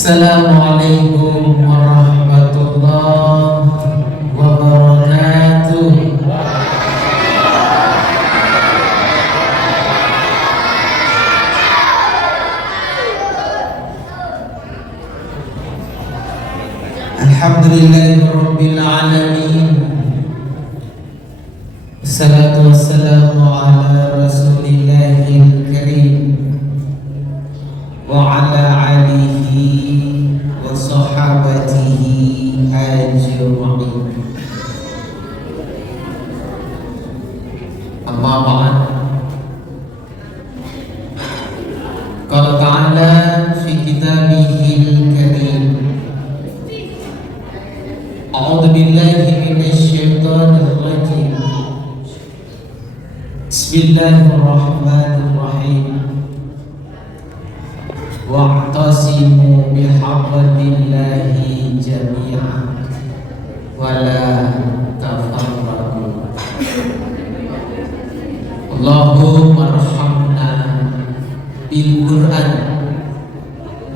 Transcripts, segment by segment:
Assalamualaikum warahmatullahi wabarakatuh. Alhamdulillahirabbil alamin. Wassalatu wassalamu ala rasulillahil karim wa ala alihi wa sahabatihi ajma'in. Amma ba'd. Qala ta'ala fi kitabihil karim. A'udzu billahi minasy syaithanir rajim. Bismillahirrahmanirrahim. Wa'tasimu bihablillahi jami'an wa la tafarraqu. Allahumma arhamna bil Qur'an.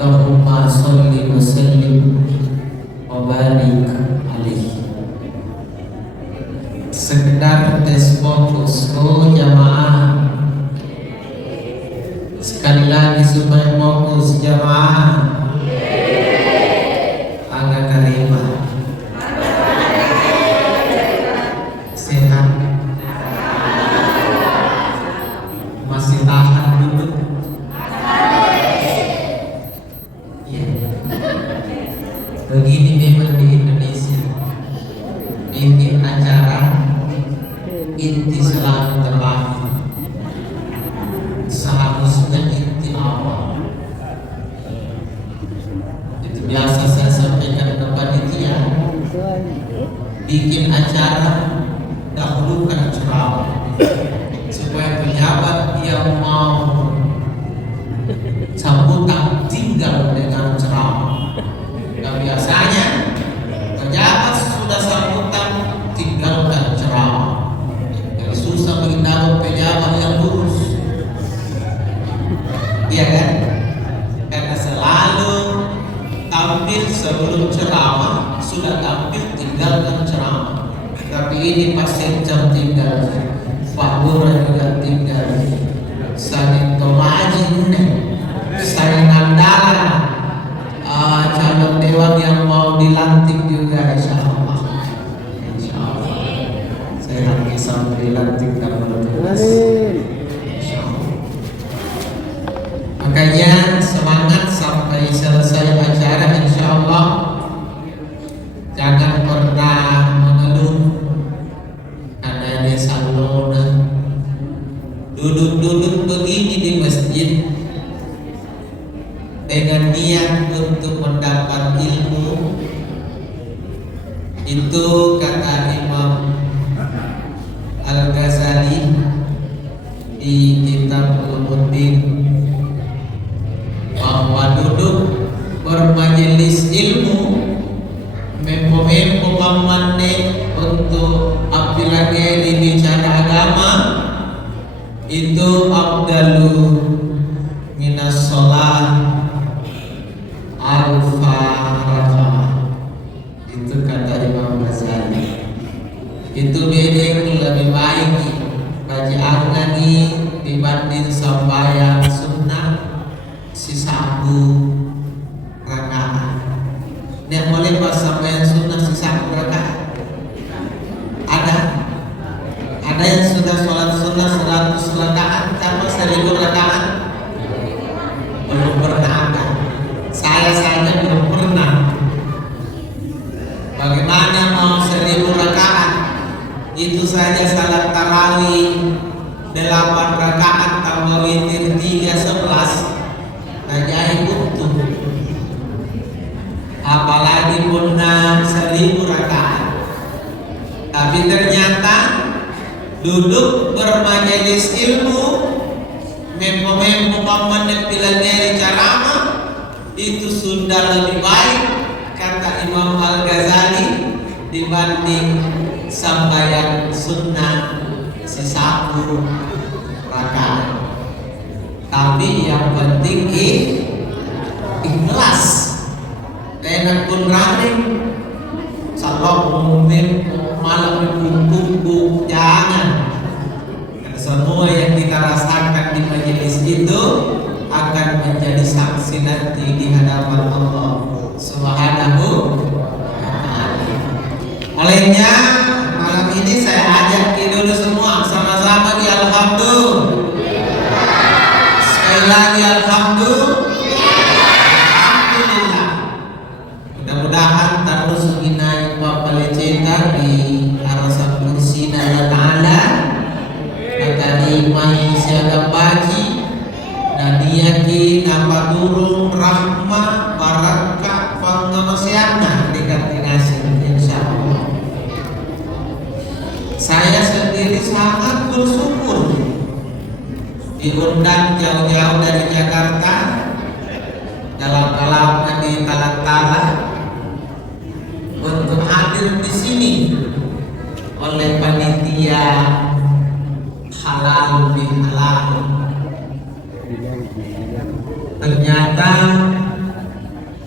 Allahumma shalli wa sallim wa barik alaihi. Sekedar tes fokus jamaah. Sekali lagi supaya fokus jamaah. Angga karimah. Sehat. Masih tahan duduk. Ya. Begini memang di Indonesia. Bikin acara inti selalu terakhir. Seharusnya inti awal. Itu biasa saya sampaikan kepada panitia. Bikin acara dahulukan ceramah supaya pejabat yang mau sambutan tinggal dengan ceramah. Dan biasanya pejabat sudah sambutan tinggalkan ceramah. Jadi susah beritahu pejabat yang lurus. Iya kan? Karena selalu tampil sebelum ceramah, sudah tampil tinggalkan ceramah. Tapi ini pasti tinggal. Pak Lurah juga tinggal. Saling tomajin, saling andalan. Calon dewan yang mau dilantik juga, insya Allah. Insya Allah. Saya lagi sampai dilantik kalau tugas. Makanya semangat sampai selesai acara, insya Allah. Jangan pernah mengeluh karena dia salona. Duduk-duduk begini di masjid dengan niat untuk mendapat ilmu, itu kata Imam Al-Ghazali di kitab Ulumuddin, bahwa duduk bermajelis ilmu mempo-mempo pamane untuk apilageri bicara agama itu afdalu minas sholat alfa rakaat. Itu kata Imam Ghazali. Itu bedeng lebih baik bagi lagi dibanding sembahyang sunnah sisabu rakaat. Nek boleh pas sampai sunnah sisabu rakaat. Ada yang sudah sholat sunnah 100 rakaat sama 1000 rakaat? Belum pernah ada. Saya saja belum pernah. Bagaimana mau 1000 rakaat? Itu saja salat tarawih 8 rakaat tambah witir 3 11. Tajai utuh, apalagi pun 1000 rakaat. Tapi ternyata duduk bermajelis ilmu, mempo-mempo paman pilangnya ceramah itu sudah lebih baik kata Imam Al-Ghazali dibanding sembahyang sunnah sesapu rakaat. Tapi yang penting ikhlas. enak pun raning salah umumnya malam ditumpuk jangan. Dan semua yang kita rasakan di majelis itu akan menjadi saksi nanti di hadapan Allah Subhanahu wa ta'ala. Olehnya malam ini saya ajak dulu semua sama-sama di alhamdulillah. Sekali lagi alhamdulillah. Mudah-mudahan terus menginai papaleceta di arasan kursi Allah Ta'ala. Kata dimai siaga pagi Nadiyaki napa turun rahmah barakah pangamasyana dekat dinasi insyaallah. Saya sendiri sangat bersyukur diundang jauh-jauh dari Jakarta dalam kalamnya di Talang-Talang untuk hadir di sini oleh panitia halal bihalal. Ternyata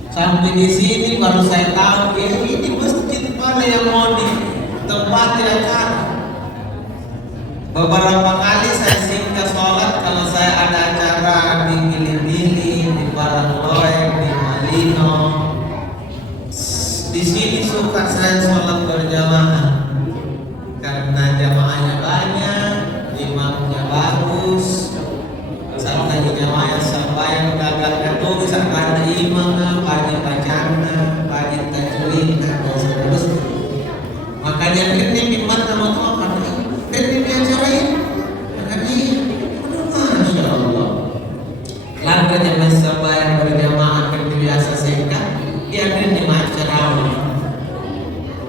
sampai di sini baru saya tahu ini masjid mana yang mau ditempati acara. Beberapa kali saya singgah sholat kalau saya ada acara di Gili-Gili, di Barangloe, di Malino. Di sini suka saya sholat berjamaah karena jamaahnya banyak, imamnya bagus. Sampai jamaah sampai gagal itu bisa ada imam, banyak bacaan, banyak tajwid, dan seterusnya. Makanya ini bimbang sama Tuhan. Ini acara ini, masya Allah. Langkahnya bersama yang berjamaah seperti biasa sehingga dia di masyarakat.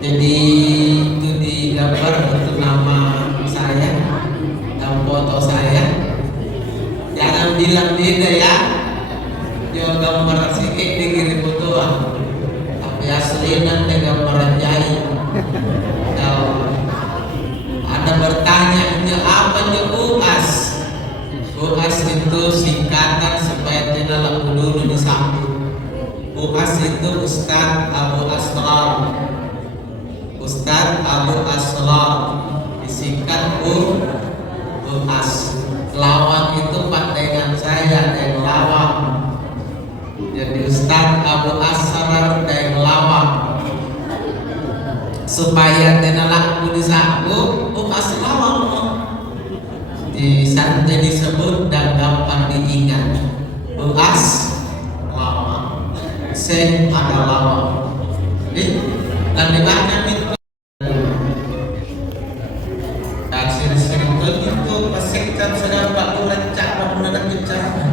Jadi itu digambar untuk nama saya dan foto saya. Jangan bilang beda ya. Jangan gambar sedikit dikirim foto. Tapi aslinya ada gambar jahit. Ada bertanya ini apa nya UAS? UAS itu singkatan supaya tidak laku dulu disambut. UAS itu Ustaz Abu Asrar. Ustaz Abu Asrar disingkat UAS. Lawang itu pandangan saya dari lawang. Jadi Ustaz Abu Asrar dari lawang. Supaya tidak laku disambut, UAS lawang di santai disebut dan gampang diingat. UAS lawang, sen ada lawang. Dan dibaca itu dan sering-sering begitu pastikan sedang Pak Lecak bangunan bicara.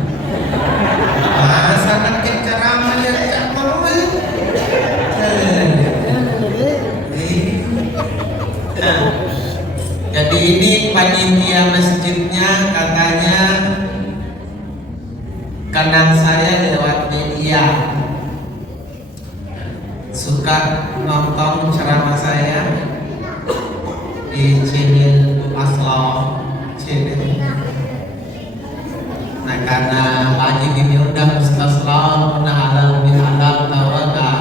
Sangat kencaraman ya Cak Mama. Jadi ini panitia masjidnya katanya kenal saya lewat media, suka nonton ceramah saya di channel Aslau channel. Nah karena pagi diundang Ustaz Aslau halal bihalal tawaka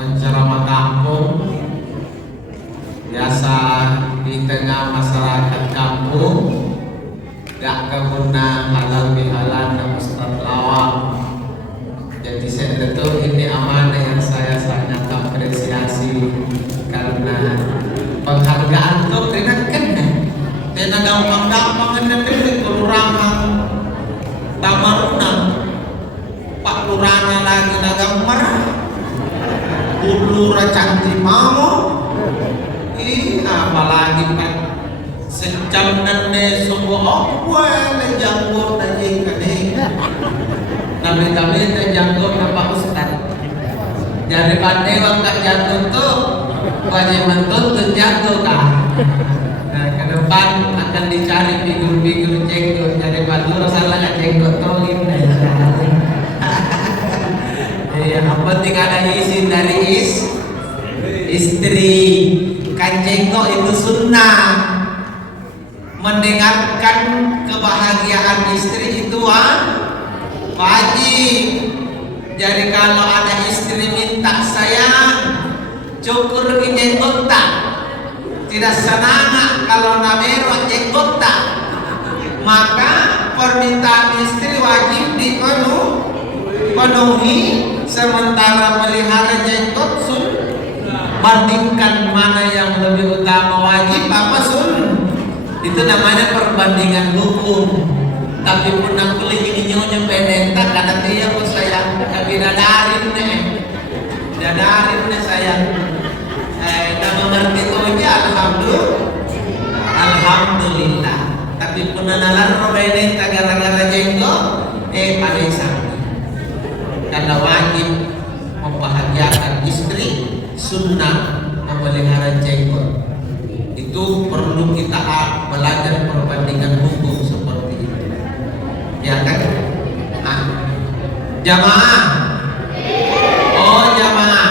menceramah kampung biasa di tengah masyarakat kampung, gak kemuna halal bihalal dan Ustaz lawang. Jadi saya betul ini amanah yang saya sangat apresiasi karena penghargaan itu tidak kena, tidak gampang-gampang dari kelurahan Tamarunang, Pak Lurahnya lagi nagang merah, Lurah cantik mau. Apalagi Pak sejam nane semua boleh janggut nanti kene kami terjanggut Pak Ustaz daripada orang tak jatuh tuh wajib mentut terjatuh kan. Nah ke depan akan dicari figur-figur jenggot daripada lu salah nggak jenggot tolin yang penting ada izin dari istri. Kan jenggot itu sunnah. Mendengarkan kebahagiaan istri itu wajib. Jadi kalau ada istri minta sayang, cukur jenggot tak, tidak senang kalau namerot jenggot tak, maka permintaan istri wajib dipenuhi. Sementara melihara jenggot sun, bandingkan mana yang lebih utama, wajib apa sun? Itu namanya perbandingan hukum. Tapi pun aku lagi nyonya penentak karena dia pun sayang, tapi dadarin sayang. Nama mengerti itu aja, alhamdulillah. Tapi pun nalar penentak gara-gara jenggot, paling sakit. Karena wajib membahagiakan istri, sunnah memelihara jenggot. Itu perlu kita belajar perbandingan hukum seperti itu. Ya kan? Nah, jamaah. Oh jamaah.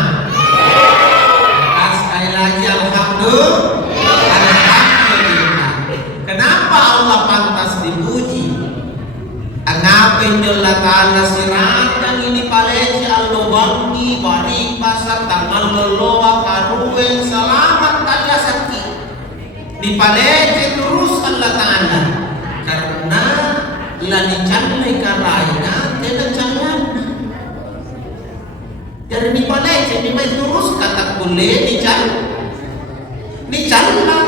Nah, sekali lagi alhamdulillah. Kenapa Allah pantas dipuji? Angapa Allah Ta'ala siratan ini palesi allobangi bari pasar tangan loloa karuwen selamat tanya sakit dipalesi terus Allah Ta'ala karena lani canlai karaina tidak jangan. Jadi dipalesi di mai terus kata kulit ni canla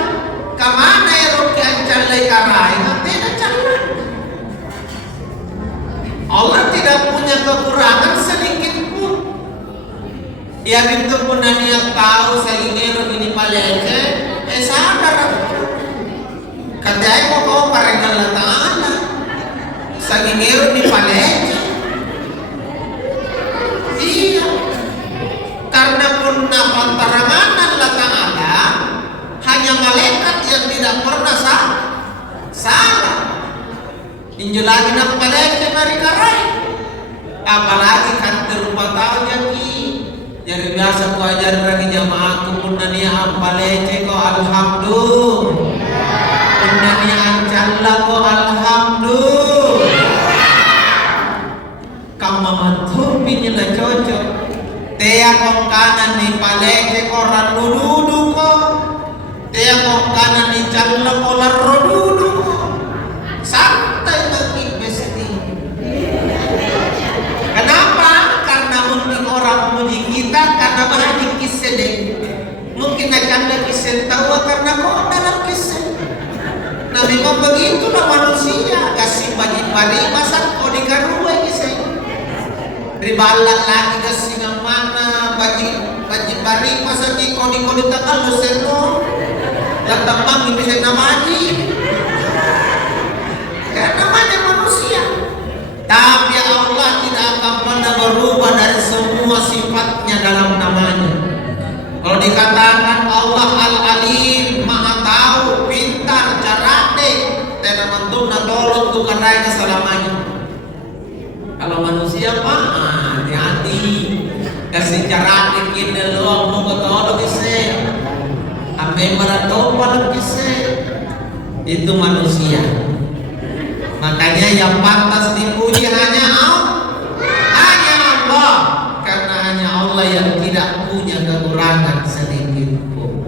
kamana eroki canlai karaina tidak jangan. Allah tidak punya kekurangan sedikit pun. Ya itu pun yang tahu saya ini palece, sadar. Katanya kau parengan Allah Ta'ala, saya ini palece. Iya, karena pun pantarangan Allah Ta'ala hanya malaikat yang tidak pernah salah. Injil lagi nak palece mari karai, apalagi kan terumah tahu jadi. Jadi biasa ku ajar lagi jamaah ku pun nania palece ko alhamdulillah, pun nania ancalla ko alhamdulillah. Kamu mantul pinya la cocok, tea kong kanan ni palece ko ranududu ko, tea kong kanan ni calla ko larodudu ko. Santai bagi besti. Kenapa? Karena mungkin orang puji kita karena banyak kisah deh. Mungkin akan ada kisah tahu karena kok dalam kisah. Nah memang begitulah manusia. Kasih bagi masa kau dikarua kisah. Ribalat lagi kasih yang mana bagi masa di kau takkan lu seno. Datang bang bisa namanya. Namanya manusia, tapi Allah tidak akan pernah berubah dari semua sifatnya dalam namanya. Kalau dikatakan Allah Al-Alim, Maha Tahu, pintar, cerdik, tidak mentuna tolong tuh katanya selamanya. Kalau manusia mah hati-hati, kasih cerdik ini loh mau ketolong kisah, sampai meratopan kisah, itu manusia. Makanya yang pantas dipuji hanya Allah, karena hanya Allah yang tidak punya kekurangan sedikit pun.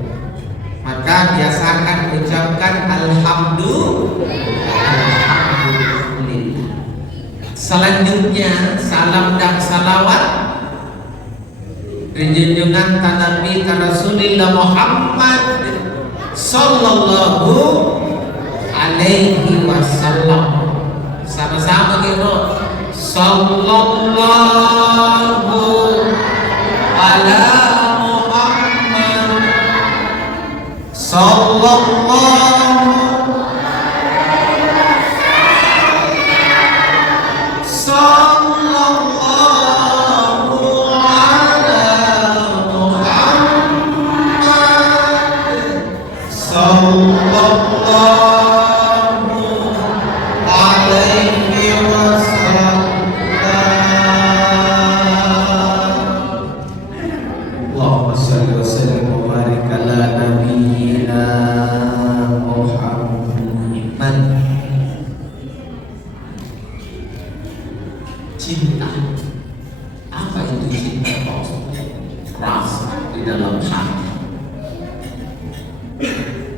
Maka biasakan ucapkan alhamdulillah. Selanjutnya salam dan salawat junjungan Nabi Rasulullah Muhammad sallallahu alaihi wasallam. Sama-sama kita sallallahu ala Muhammad sallallahu Apa itu cinta Pak Ustaz? Rasa di dalam hati.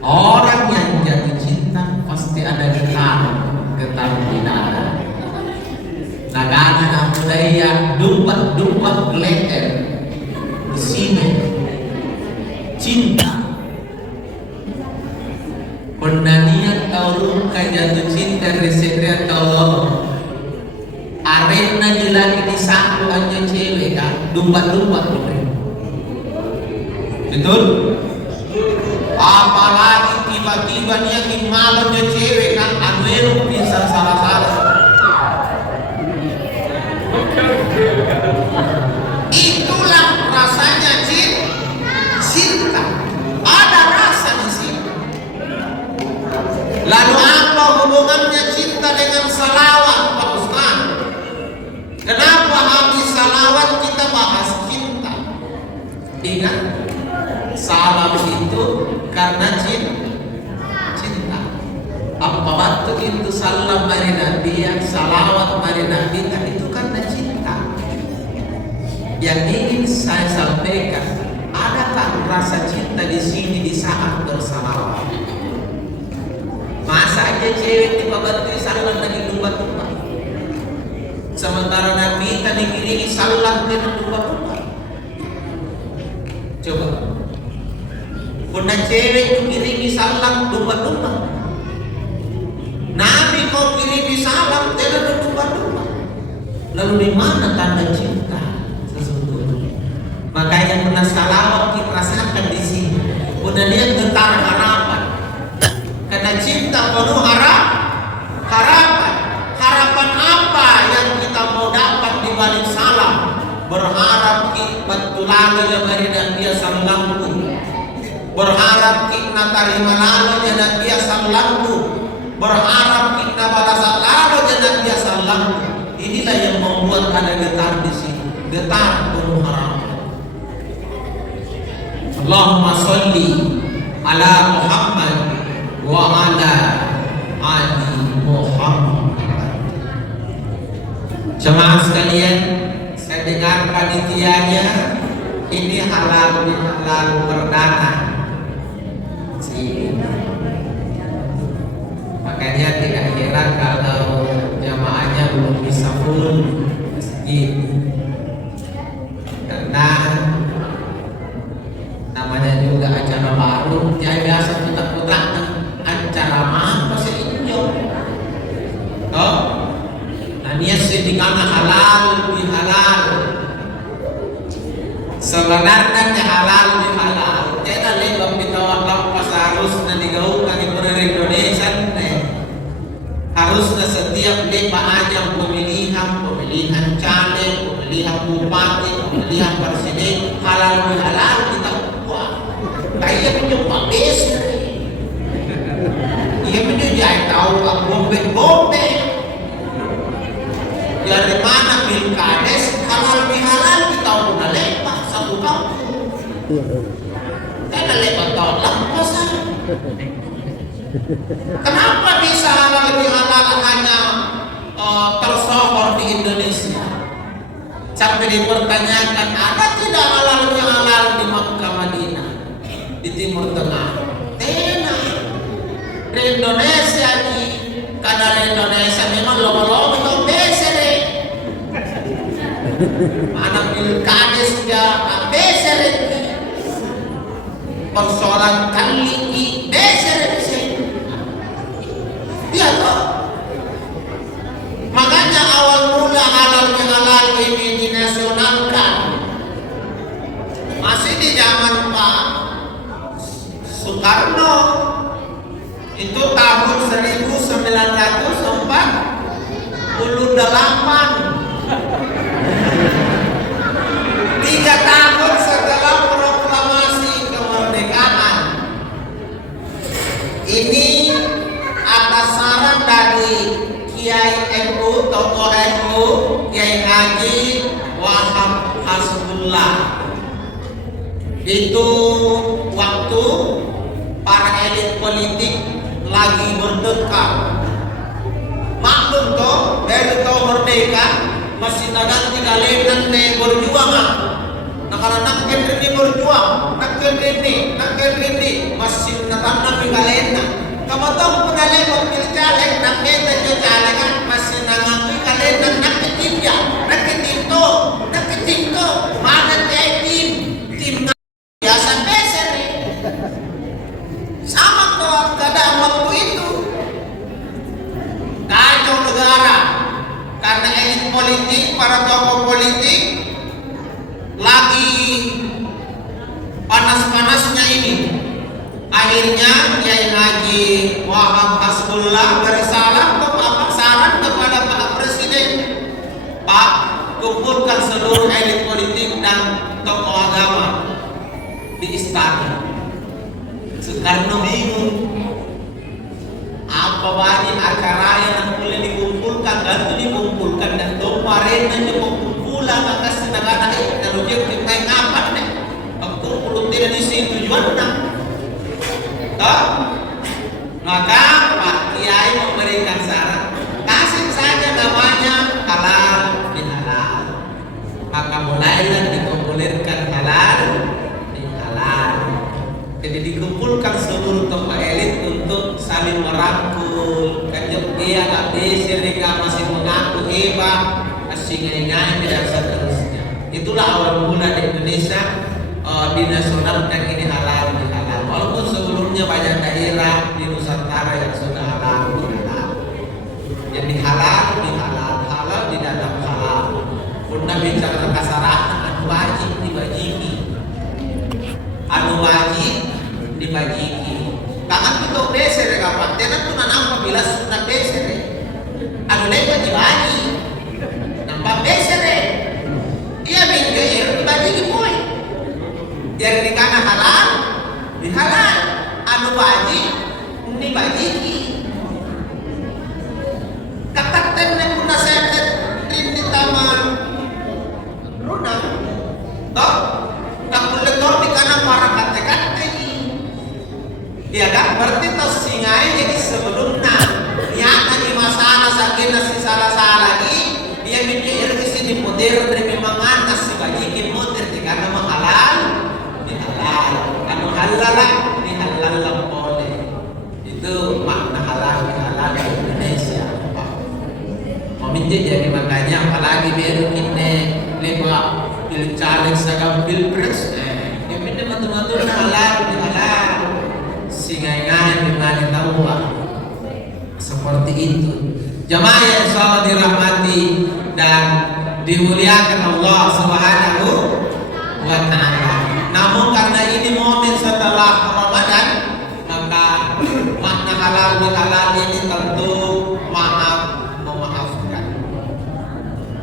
Orang yang jatuh cinta pasti ada getar di dada. Nagana ang daya dumpat geleter di sini cinta. Pendanian tahu jatuh cinta resetnya tahu arena lagi di satu aja cewek kan dumpat betul. Apalagi tiba-tiba dia malamnya cewek kan aduh bisa salah-salah. Itulah rasanya cinta. Ada rasa di sini. Lalu apa hubungannya cinta dengan salawat Pak Ustaz? Kenapa habis salawat kita bahas cinta? Ingat, salawat itu karena cinta. Apa waktu itu salam dari Nabi, salawat dari Nabi, itu karena cinta. Yang ingin saya sampaikan, adakah rasa cinta di sini di saat bersalawat? Masa aja cewek tiba-tiba salam lagi dumba-dumba, sementara Nabi tadi kiri salam dengan dumba-dumba. Coba, pernah cewek itu kirimi salam dumba-dumba, Nabi kau kirimi salam dengan dumba-dumba. Lalu di mana tanda cinta? Makanya pernah salawat kita rasakan di sini. Udah lihat getar harapan. Karena cinta penuh harapan. Harapan apa yang kita mau dapat di balik salam? Berharap kita tulanga dari Nabi sallallahu. Berharap kita terima lalu dan Nabi sallallahu. Berharap kita balas lalu dan Nabi sallallahu. Inilah yang membuat ada getar di sini. Getar penuh harapan. Allahumma sholli ala Muhammad wa ala ali Muhammad. Jemaah sekalian, saya dengar panitianya ini halal perdana. Makanya tidak heran kalau jemaahnya belum bisa full masjid, karena namanya juga acara baru. Dia biasa putar-putar acara apa sih injo. Oh, nanya sih karena halal di halal. Sebenarnya halal di halal. Tidak lebih ditawar pas harus digaungkan di Indonesia nih. Harusnya setiap lima ajang pemilihan caleg, pemilihan bupati, pemilihan presiden halal di halal kita. Kaya menjumpa besi. Ia menjadi tahu ang bombe. Dari mana pilkades halal bihalal kita udah lepas satu kampung. Karena lepas tahun lepas. Kenapa bisa halal bihalal hanya tersohor di Indonesia? Sampai dipertanyakan, ada tidak halal bihalal di Makkah Madinah? Di Timur Tengah, tidak. Di Indonesia nih, karena di Indonesia memang lama-lama itu besere. Mana pilkades ya besere. Persoalan kali besere sih. Iya toh. Makanya awal mula halal ini dinasionalkan masih di zaman Pak Soekarno, itu tahun 1948. 3 tahun setelah proklamasi kemerdekaan. Ini atas saran dari Kiai NU, tokoh NU, Kiai Haji Wahab Hasbullah. Itu waktu para elit politik lagi berdekam. Maklum toh, dari tahun merdeka masih naganti kalian ne berjuang nakala nakken rini berjuang nakken rini masih natanam kalian kamatong penalay mo pilcaleg nakita nyo talagang masih nangangui kalian nakitinya nakitinto mana kaya tim na biasa beser sama ko ang kada waktu itu kacau negara karena elit politik para tokoh politik lagi panas-panasnya ini. Akhirnya Kiai Haji Wahab Hasbullah bersalam saran kepada Pak Presiden, Pak, kumpulkan seluruh elit politik dan tokoh agama di istana. Soekarno bingung, apa banyak acara yang boleh dikumpulkan dan kemarin aja kumpulan atas negara teknologi kita ngapain nih? Aku perlu tidak di sini tujuan maka Pak Kiai memberikan saran, kasih saja namanya halal bihalal. Maka mulailah dikumpulkan halal bihalal. Jadi dikumpulkan seluruh tokoh elit untuk saling merangkul. Kajok dia habis mereka masih mengaku hebat, asingai-ngai dan seterusnya. Itulah awal mula di Indonesia dinasionalkan ini halal bihalal. Walaupun sebelumnya banyak daerah di Nusantara yang sudah halal bihalal. Jadi halal di dalam halal. Pernah bicara kasarana anu wajib dibagi. Tangan kita beser kapan? Tenan tu nampak bila sudah beser. Anu lain bagi. Nampak beser. Dia minggair dibagi poin. Jadi dikana halal dihalal, anu wajib dibagi. Kakatan yang guna sehat di taman runang, toh tak boleh toh dikana para kate-kate. Ya kan berarti toh singai jadi sebelumnya niatnya di masalah sakit nasi salah lagi dia mikir di sini mudir dari mangan nasi bagikin mudir dikana halal. Anu halal ini halal boleh. Itu makna halal di Indonesia. Meminjat jadi makanya apalagi baru ini lima pilcaleg sagam pilpres. Yang ini betul-betul halal. Singai-ngai dimana tahu seperti itu. Jamaah yang insyaallah dirahmati dan dimuliakan Allah Subhanahu wa Ta'ala. Namun karena ini momen setelah Ramadan, maka makna halal bihalal ini tentu memaafkan.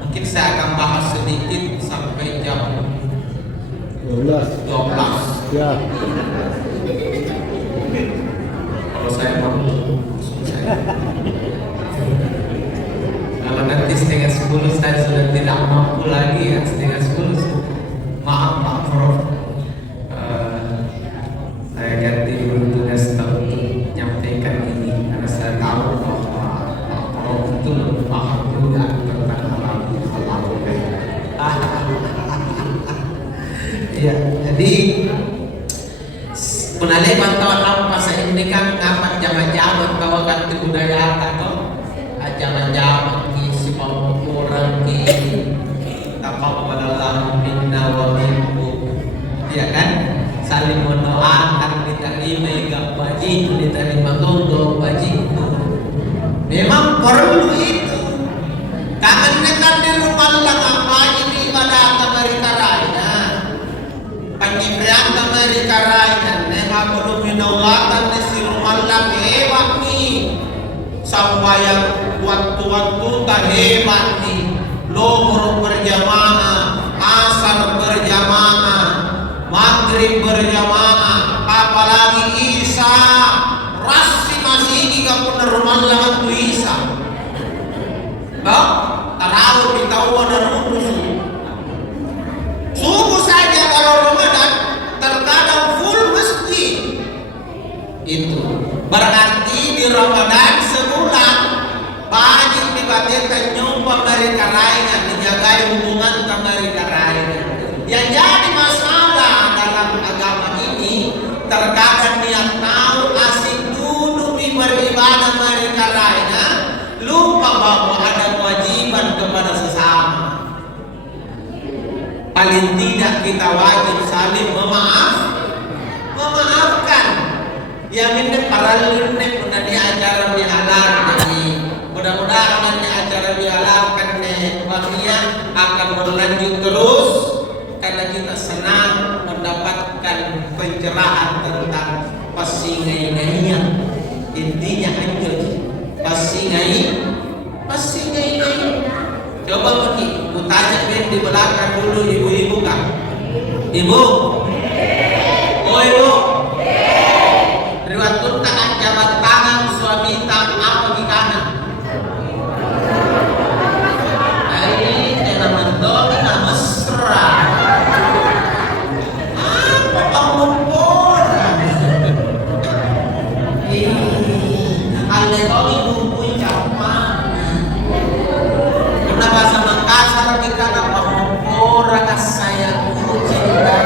Mungkin saya akan bahas sedikit sampai jam 12. Ya. Kalau saya mau, kalau nanti setengah 10 saya sudah tidak mampu lagi ya, setengah 10 maaf Pak Prof. Saya ganti dulu tugas untuk menyampaikan ini karena saya tahu bahwa Pak Prof itu paham juga tentang halal. Ya, jadi penalih pantauan apa saya ini kan ngapak zaman-zaman bahwa ganti budaya atau zaman-zaman si orang ki taqabbalallahu minna wa minkum, ya kan, saling mendoakan diterima enggak wajib diterima tunggu wajib. Memang perlu itu. Kangen nekan di rumah lang apa ini ibadah Amerika Raya. Pangibrian Amerika Raya neha belum minawatan di si rumah lang hebat nih. Sambayang waktu-waktu tak hebat nih. Lohur berjamaah, asar berjamaah, maghrib berjamaah, apalagi isya rasi masih jika pun rumah lawan tu isya. Tarawih di tahuan rumus. Subuh saja kalau Ramadan terkadang full masjid. Itu berarti di Ramadan sebulan wajib dibatalkan nyoba mereka lainnya, menjaga hubungan mereka lainnya. Yang jadi masalah dalam agama ini, terkadang niat tahu asik duduk beribadah mereka lainnya, lupa bahwa ada kewajiban kepada sesama. Paling tidak kita wajib saling memaafkan. Yang ini paralel pernah di acara dihalal, jadi mudah-mudahan nanti acara dihalalkan waktunya akan berlanjut terus karena kita senang mendapatkan pencerahan tentang pasingai-ngaian. Intinya itu pasingai. Coba pergi, ku tanya di belakang dulu ibu-ibu kan? Ibu? Oh ibu? Riwayat tuntakan jabat tangan suami tak apa di kanan. Ini dalam mendol mesra. Apa kamu orang? Ale kau ibu ucapan. Karena bahasa Makassar kita apa orang sayang cinta.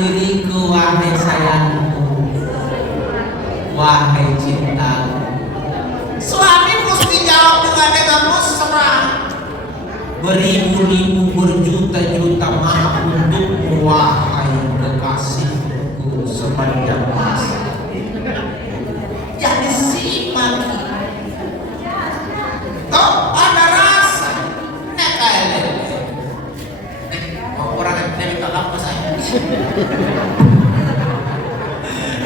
Diriku wahai sayangku, wahai cintaku. Suami mesti jawab dengan mesra. Beribu-ribu berjuta-juta maaf untukmu wahai kekasihku sepanjang masa. Jadi simak. Toh ada rasa. Nek kaya orang yang tolak saya.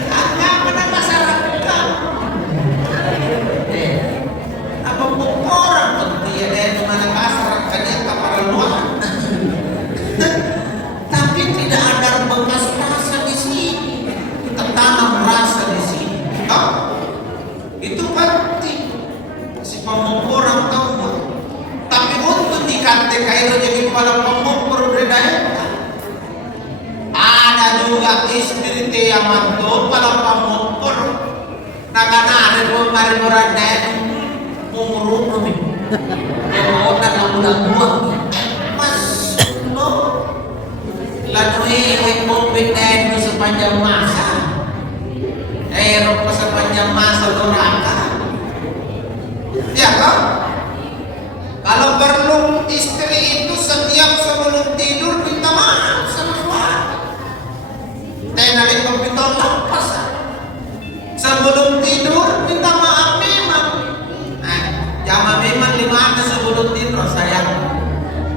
Agak pada masyarakat. Apa orang dia dari mana masyarakat yang kapal luar. Tapi tidak ada bekas rasa di sini. Kita tanam rasa di sini. Itu penting. Si orang tahu. Tapi untuk dikatakan jadi kepala pemukul berbeda. Ada juga istri yang mantu kalau pamukul nakana ada mari murad umur umi nak bulan buang mas no lalu covid itu sepanjang masa sepanjang masa doraka ya kan kalau perlu istri itu setiap sebelum tidur minta maaf sama suami. Naik komputer lepas. Sebelum tidur minta maaf memang. Jama memang 5 menit sebelum tidur sayang.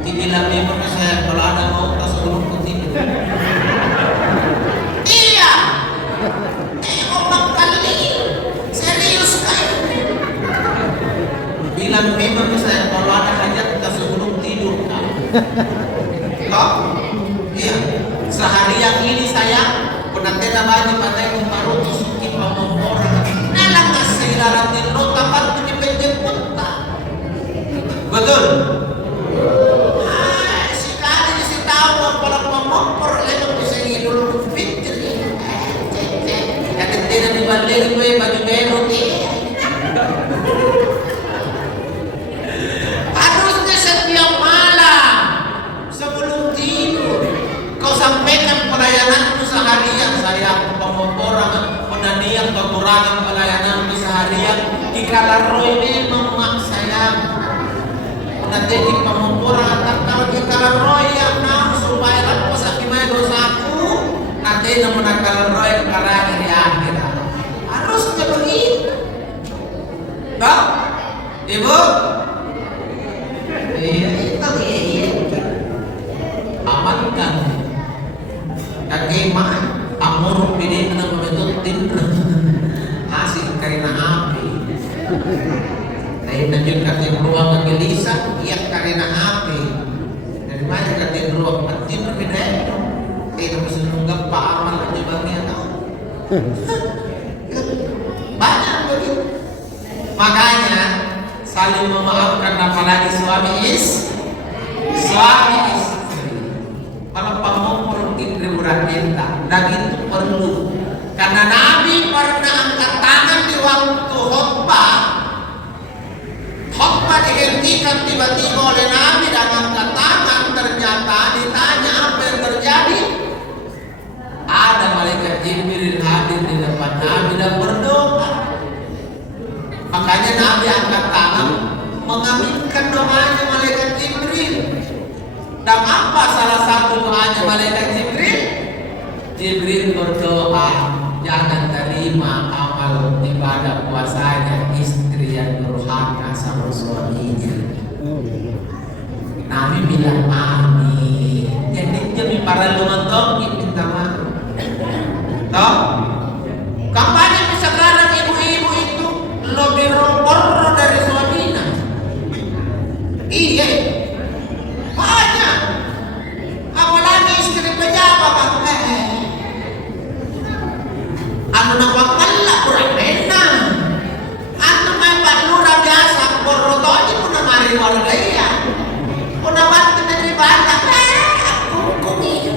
Dibilang memang saya kalau ada mau sebelum tidur. Iya. Omong kali serius kan. Bilang memang saya kalau ada hajat sebelum tidur. Toh? Iya. Sehari yang ini saya nanti namanya pada baru suki pamongkora nalang kasih laratin lo tapat penyebut betul sekali disi tahu kalau pamongkor itu bisa hidup fitri kata tidak dibalik gue baju baru harusnya setiap malam sebelum tidur kau sampaikan pelayananmu seharian. Saya pemotoran penanian kekurangan pelayanan seharian dikala roy memang mak sayang nanti di pemotoran kalau dikala roy yang supaya lepas akibat dosaku nanti namun kalau roy karena di akhirat harusnya begitu toh ibu itu amankan kagimana amor pilih na menututin hasil karena api. Dahil nandiyon katin ruang ng Elisa, iyak karena api. Dari mana katin ruang at tinrapinay? Kaya naman sinunggap paamal ang ibang niya tao. Banyak begitu. Makanya saling memaafkan, apalagi suami istri. Kalau pamongkol istri berakita, dan itu perlu. Karena Nabi pernah angkat tangan di waktu khutbah. Khutbah dihentikan tiba-tiba oleh Nabi dan angkat tangan. Ternyata ditanya apa yang terjadi. Ada malaikat Jibril hadir di depan Nabi dan berdoa. Makanya Nabi angkat tangan mengaminkan doanya malaikat Jibril. Dan apa salah satu doanya malaikat Jibril? Jibril berdoa, jangan terima amal ibadah puasanya istri yang durhaka sama suaminya. Nabi bilang amin. Jadi para nonton minta maaf. Toh, kampanye sekarang ibu-ibu itu lebih rompor dari suaminya. Iya, banyak. Apalagi istri pejabat, anu nampak malah kurang enak. Anu memang lurah biasa, borotonya pun namari warga iya. Pun nampak dari banyak, aku ini.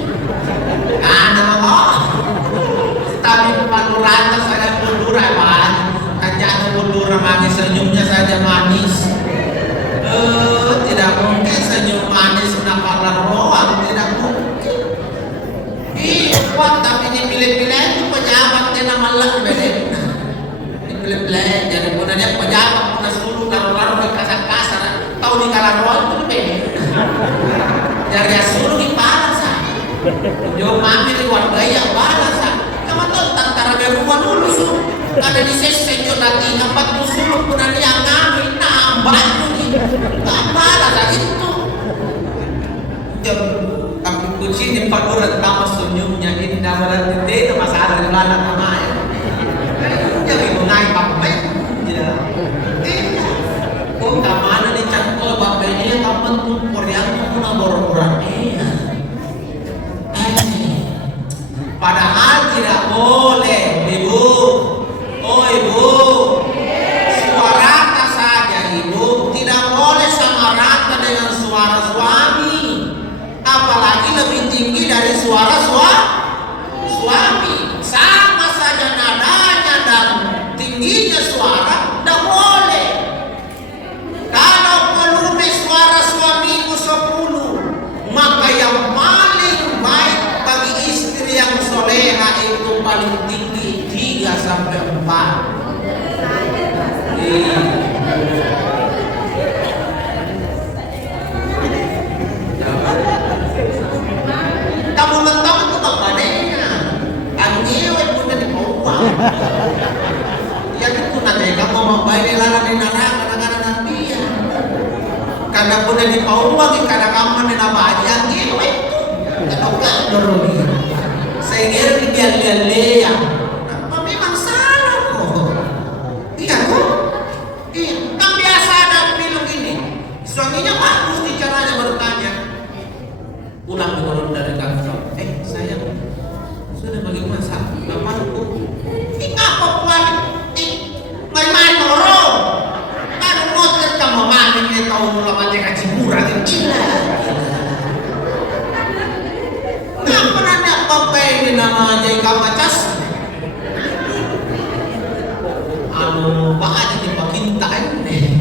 Tapi panuranya saya bundura Pak. Hanya bundura manis, senyumnya saja manis. Tidak mungkin senyum manis nampaklah roang, tidak mungkin. Kuat tapi dipilih-pilih itu pejabat dia malah beda. Dipilih-pilih jadi punanya pejabat punya suluh lalu kasar-kasar. Tahu di kalangan roang itu beda. Dari suluh di palas. Jauh mami di warga yang balas. Kamu tahu tantara beruang dulu su. Ada di sesi nanti 40 suluh pun ada yang ngambil nambah itu nih. Tak balas itu. Tapi kucing di paduran tamu senyumnya indah berarti itu masalah di belakang namanya. Jadi mengai papai. Tidak. Kok kemana nih cangkul bapaknya kapan tuh Korea tuh borong-borong padahal tidak boleh, ibu. Oh ibu, suara rata saja ibu. Tidak boleh sama rata dengan suara suami. Apalagi lebih tinggi dari suara suami. Sama saja nadanya dan tingginya suara, tidak boleh. Kalau volume suara suamimu 10, maka yang paling baik bagi istri yang soleha itu paling tinggi 3 sampai 4. Kamu mentang itu bapaknya, anjewet punya di bawah. Ya itu nanti kamu mau bayar lalang di neraka kadang-kadang dia. Karena punya di bawah, karena kamu di nama aja anjewet itu. Kalau nggak dorong saya kira dia memang salah kok. Iya kok. Iya, kan biasa ada film ini. Suaminya bagus di caranya bertanya. Pulang turun dari kantor. Sayang, sudah bagi masak. Apa itu? Ngapa puan? Main-main orang. Kan motor kamu main ini tahu mula mati kaji murah gila. Ngapa nanya apa ini nama aja kamacas? Pak aja dipakinta ini.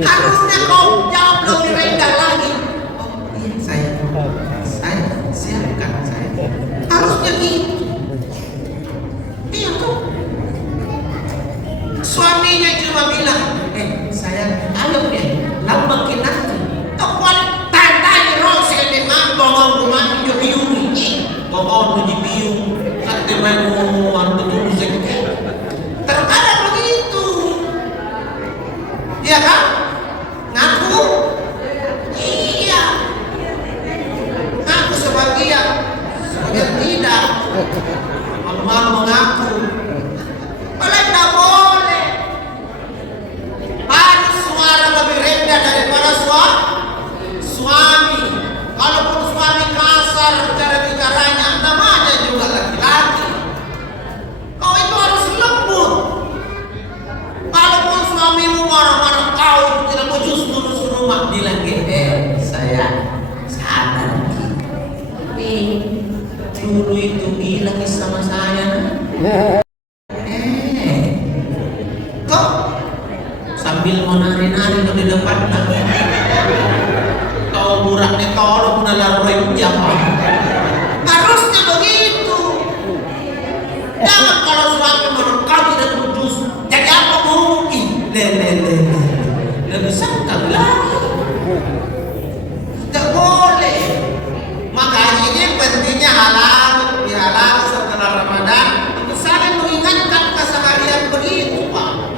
Harusnya kau jawab lebih rendah lagi. Oh iya saya siapkan saya. Harusnya gitu. Iya tuh. Suaminya cuma bilang, saya ayo deh, lambakin nanti. Kau kuat tanda roh saya dengan bawang rumah hijau biung ini. Bawang tujuh biung, nanti mau antu musik. Terkadang begitu, iya kan? Ngaku, iya. Ngaku sebagian tidak. Malu-malu mengaku. Boleh tak boleh. Harus suara lebih rendah daripada suami. Kalaupun suami kasar cara bicaranya, namanya sambil mau nari-nari di depan. Kau burak nih tolong nalaroy jam. Harusnya begitu. Jangan kalau suatu menurut tidak kudus. Jadi apa mungkin? Lebih sangka lagi. Tidak boleh. Makanya ini pentingnya halal, dihalal setelah Ramadan untuk saling mengingatkan keseharian begitu, Pak.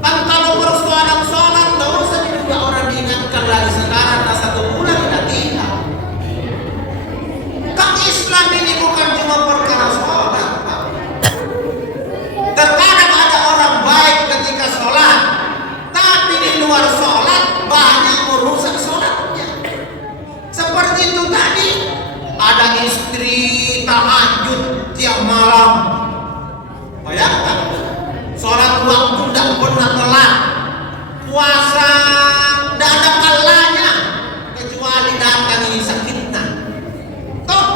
Kan kalau persoalan sholat, tidak usah juga orang diingatkan lagi sekarang, tak 1 bulan tidak tinggal. Kan Islam ini bukan cuma perkara sholat, Pak. Terkadang ada orang baik ketika sholat, tapi di luar sholat banyak merusak sholatnya. Seperti itu tadi, ada istri tahajud tiap malam. Bayangkan, sholat waktu tidak pernah telat, puasa tidak ada kalanya kecuali datang ini sakitnya. Toh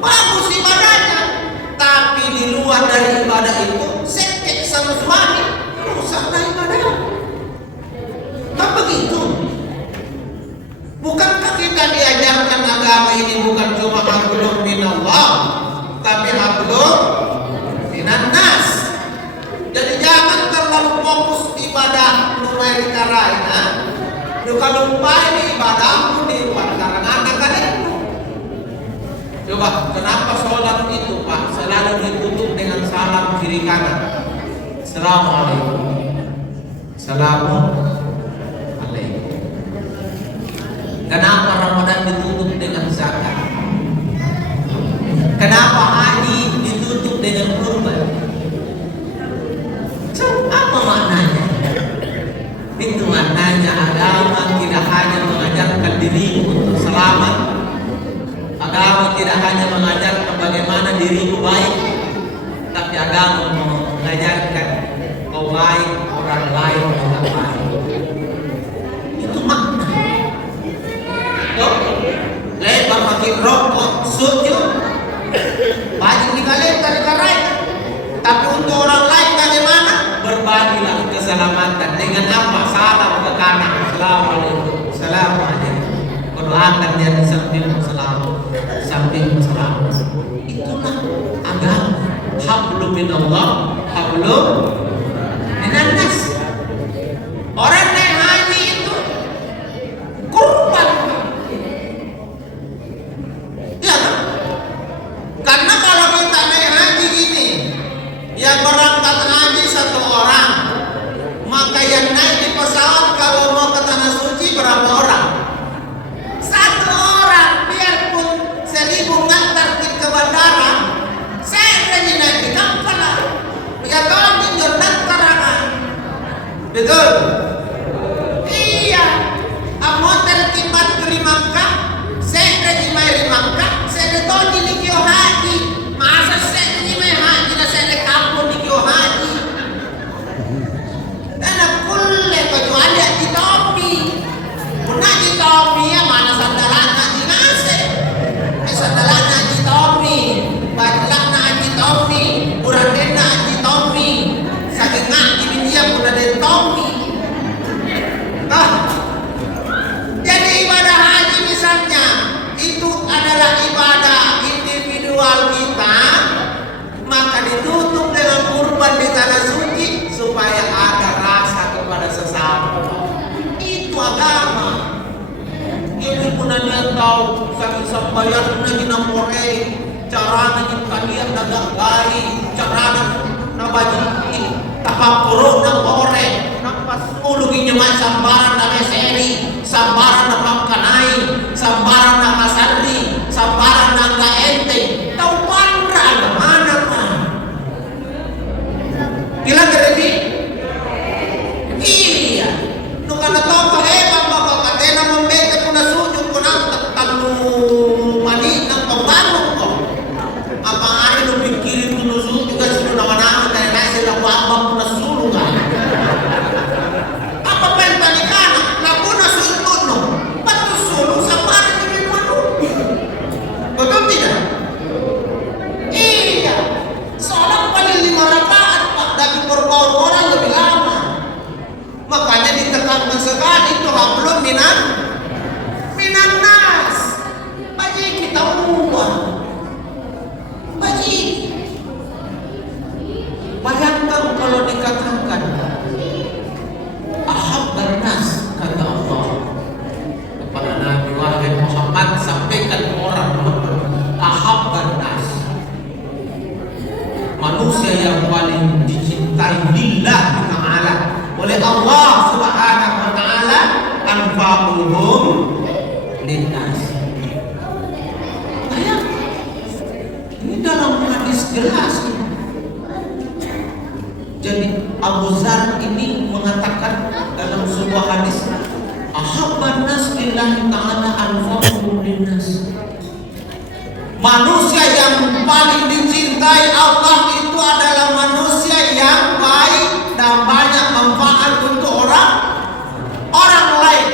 bagus ibadahnya, tapi di luar dari ibadah itu sekek sama suami, rusaklah ibadah. Tak begitu. Bukankah kita diajarkan agama ini bukan cuma hablum minallah, tapi hablum minan nas. Jadi jangan terlalu fokus ibadah mulai karena kalau lupa ini ibadahmu di luar karena anak itu. Coba kenapa sholat itu, Pak, selalu ditutup dengan salam kiri kanan. Assalamualaikum. Assalamualaikum. Kenapa Ramadan ditutup dengan zakat? Kenapa haji ditutup dengan kurban? Apa maknanya? Itu maknanya agama tidak hanya mengajarkan dirimu untuk selamat. Agama tidak hanya mengajarkan bagaimana dirimu baik, tapi agama mengajarkan kau baik, orang lain juga baik. Itu makna. Lebar pakai rokok, sujud, banyak dikalengkan karai. Tapi untuk orang lain bagaimana? Berbagilah keselamatan dengan apa? Salam ke kanan. Assalamualaikum. Assalamualaikum. Berdoakan dia di samping samping selamat. Itulah agama. Hablum minallah, hablum minan nas. Orang naik haji itu kurban. Ya, karena kalau kita naik haji ini, yang berangkat haji 1 orang, maka yang naik di pesawat kalau mau ke tanah suci berapa orang? 1 orang, biarpun 1000 ngantar ke bandara, saya berani naik di kapal lah. Ya tolong tinjau nantar anak. Betul? Iya. Amo tertibat di Makkah, saya berani main di Makkah, saya tahu di kio haji. Masa saya berani main haji dan saya kampung di kio haji. Karena kulle kecuali haji topi. Pun haji topi ya mana sandalan haji nase. Sandalan haji topi, batlak haji topi, uraden haji topi. Saking ngaji dia pun ada topi. Jadi ibadah haji misalnya itu adalah ibadah individual kita, maka ditutup dengan kurban di tanah suci supaya ada rasa kepada sesama. Itu agama. Ibu pun ada tahu sakit sambayar lagi nampore, cara lagi kalian dagang gai, cara nabaji tapapuro nampore, nampas ulugi nyemat sambaran na meseri, sambaran na pangkanay, sambaran na kasari, sambaran na kaente, tahu pandra ada mana pa? Kila geredi? Iya. Nukana tahu pahebang bapak katena membete kuna sujud kuna talu mani ng pambanong ko. Apa ari no pikirin kuno sujud kasi no naman tayo na sila ko abang kuna sulungan. Apa pa yung tanikana? Naku na sujud no. Patu sulong sa parang hindi mo ano. Betul tidak? Iya. Seorang paling 5 rakaat pak dari berkor terangkan sekali itu hablum minan nas. Baji kita ubah. Baji. Bayangkan kalau dikatakan ahabban nas, kata Allah kepada Nabi wahai Muhammad, sampaikan orang ahabban nas, manusia yang paling dicintai lillahi ta'ala, oleh Allah subhanahu wa ta'ala, anfa'uhum linnas. Ini dalam hadis jelas. Jadi Abu Dzar ini mengatakan dalam sebuah hadis, ahabban nas lillahi ta'ala anfa'uhum linnas. Manusia yang paling dicintai Allah itu adalah manusia yang baik dan banyak manfaat untuk orang lain.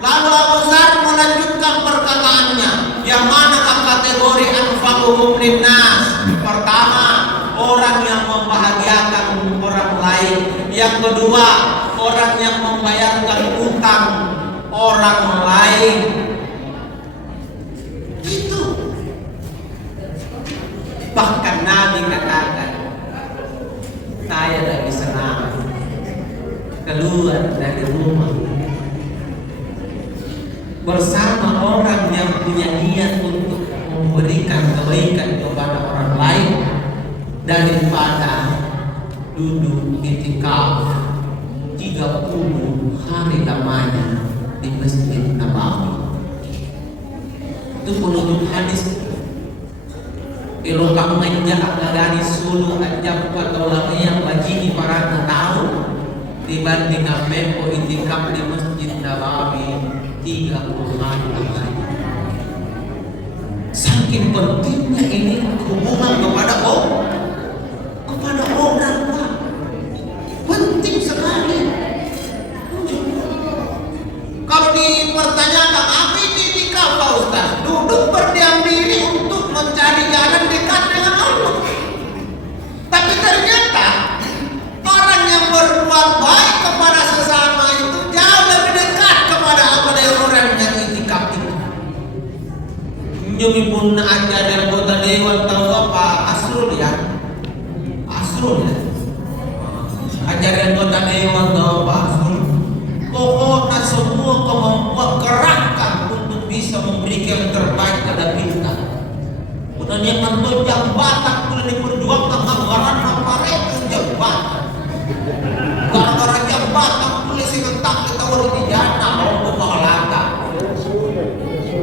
Lalu Abu Dzar melanjutkan perkataannya, yang manakah kategori anfa'uhum linnas? Pertama, orang yang membahagiakan orang lain. Yang kedua, orang yang membayarkan utang orang lain. Itu. Bahkan Nabi katakan, saya lagi senang keluar dari rumah bersama orang yang punya niat untuk memberikan kebaikan kepada orang lain daripada duduk itikaf 30 hari lamanya di Masjid Nabawi. Itu penutup hadis. Ilo kang menjak ngagani sulu ajab pataulang yang bajini para tahu dibanding mempo itikaf di Masjid Nabawi 30 hari lamanya. Saking pentingnya ini hubungan kepada orang, Pak. Penting sekali. Kalau dipertanyakan apa itu itikaf, Pak Ustaz? Duduk berdiam diri untuk mencari jalan dekat dengan Allah. Tapi ternyata orang yang berbuat baik kepada sesama itu jauh lebih dekat kepada Allah dari orang yang itikaf itu. Nyumi pun ajar yang kota dewan tahu apa Asrul ya. Ajaran kota dewan tahu apa Asrul. Pokoknya semua kemampuan kerahkan untuk bisa memberikan yang terbaik pada kita. Kemudian yang nonton jambatan boleh diperjuangkan anggaran apa itu jambatan. Gara-gara jambatan boleh sebentar kita boleh dijana untuk pahalata.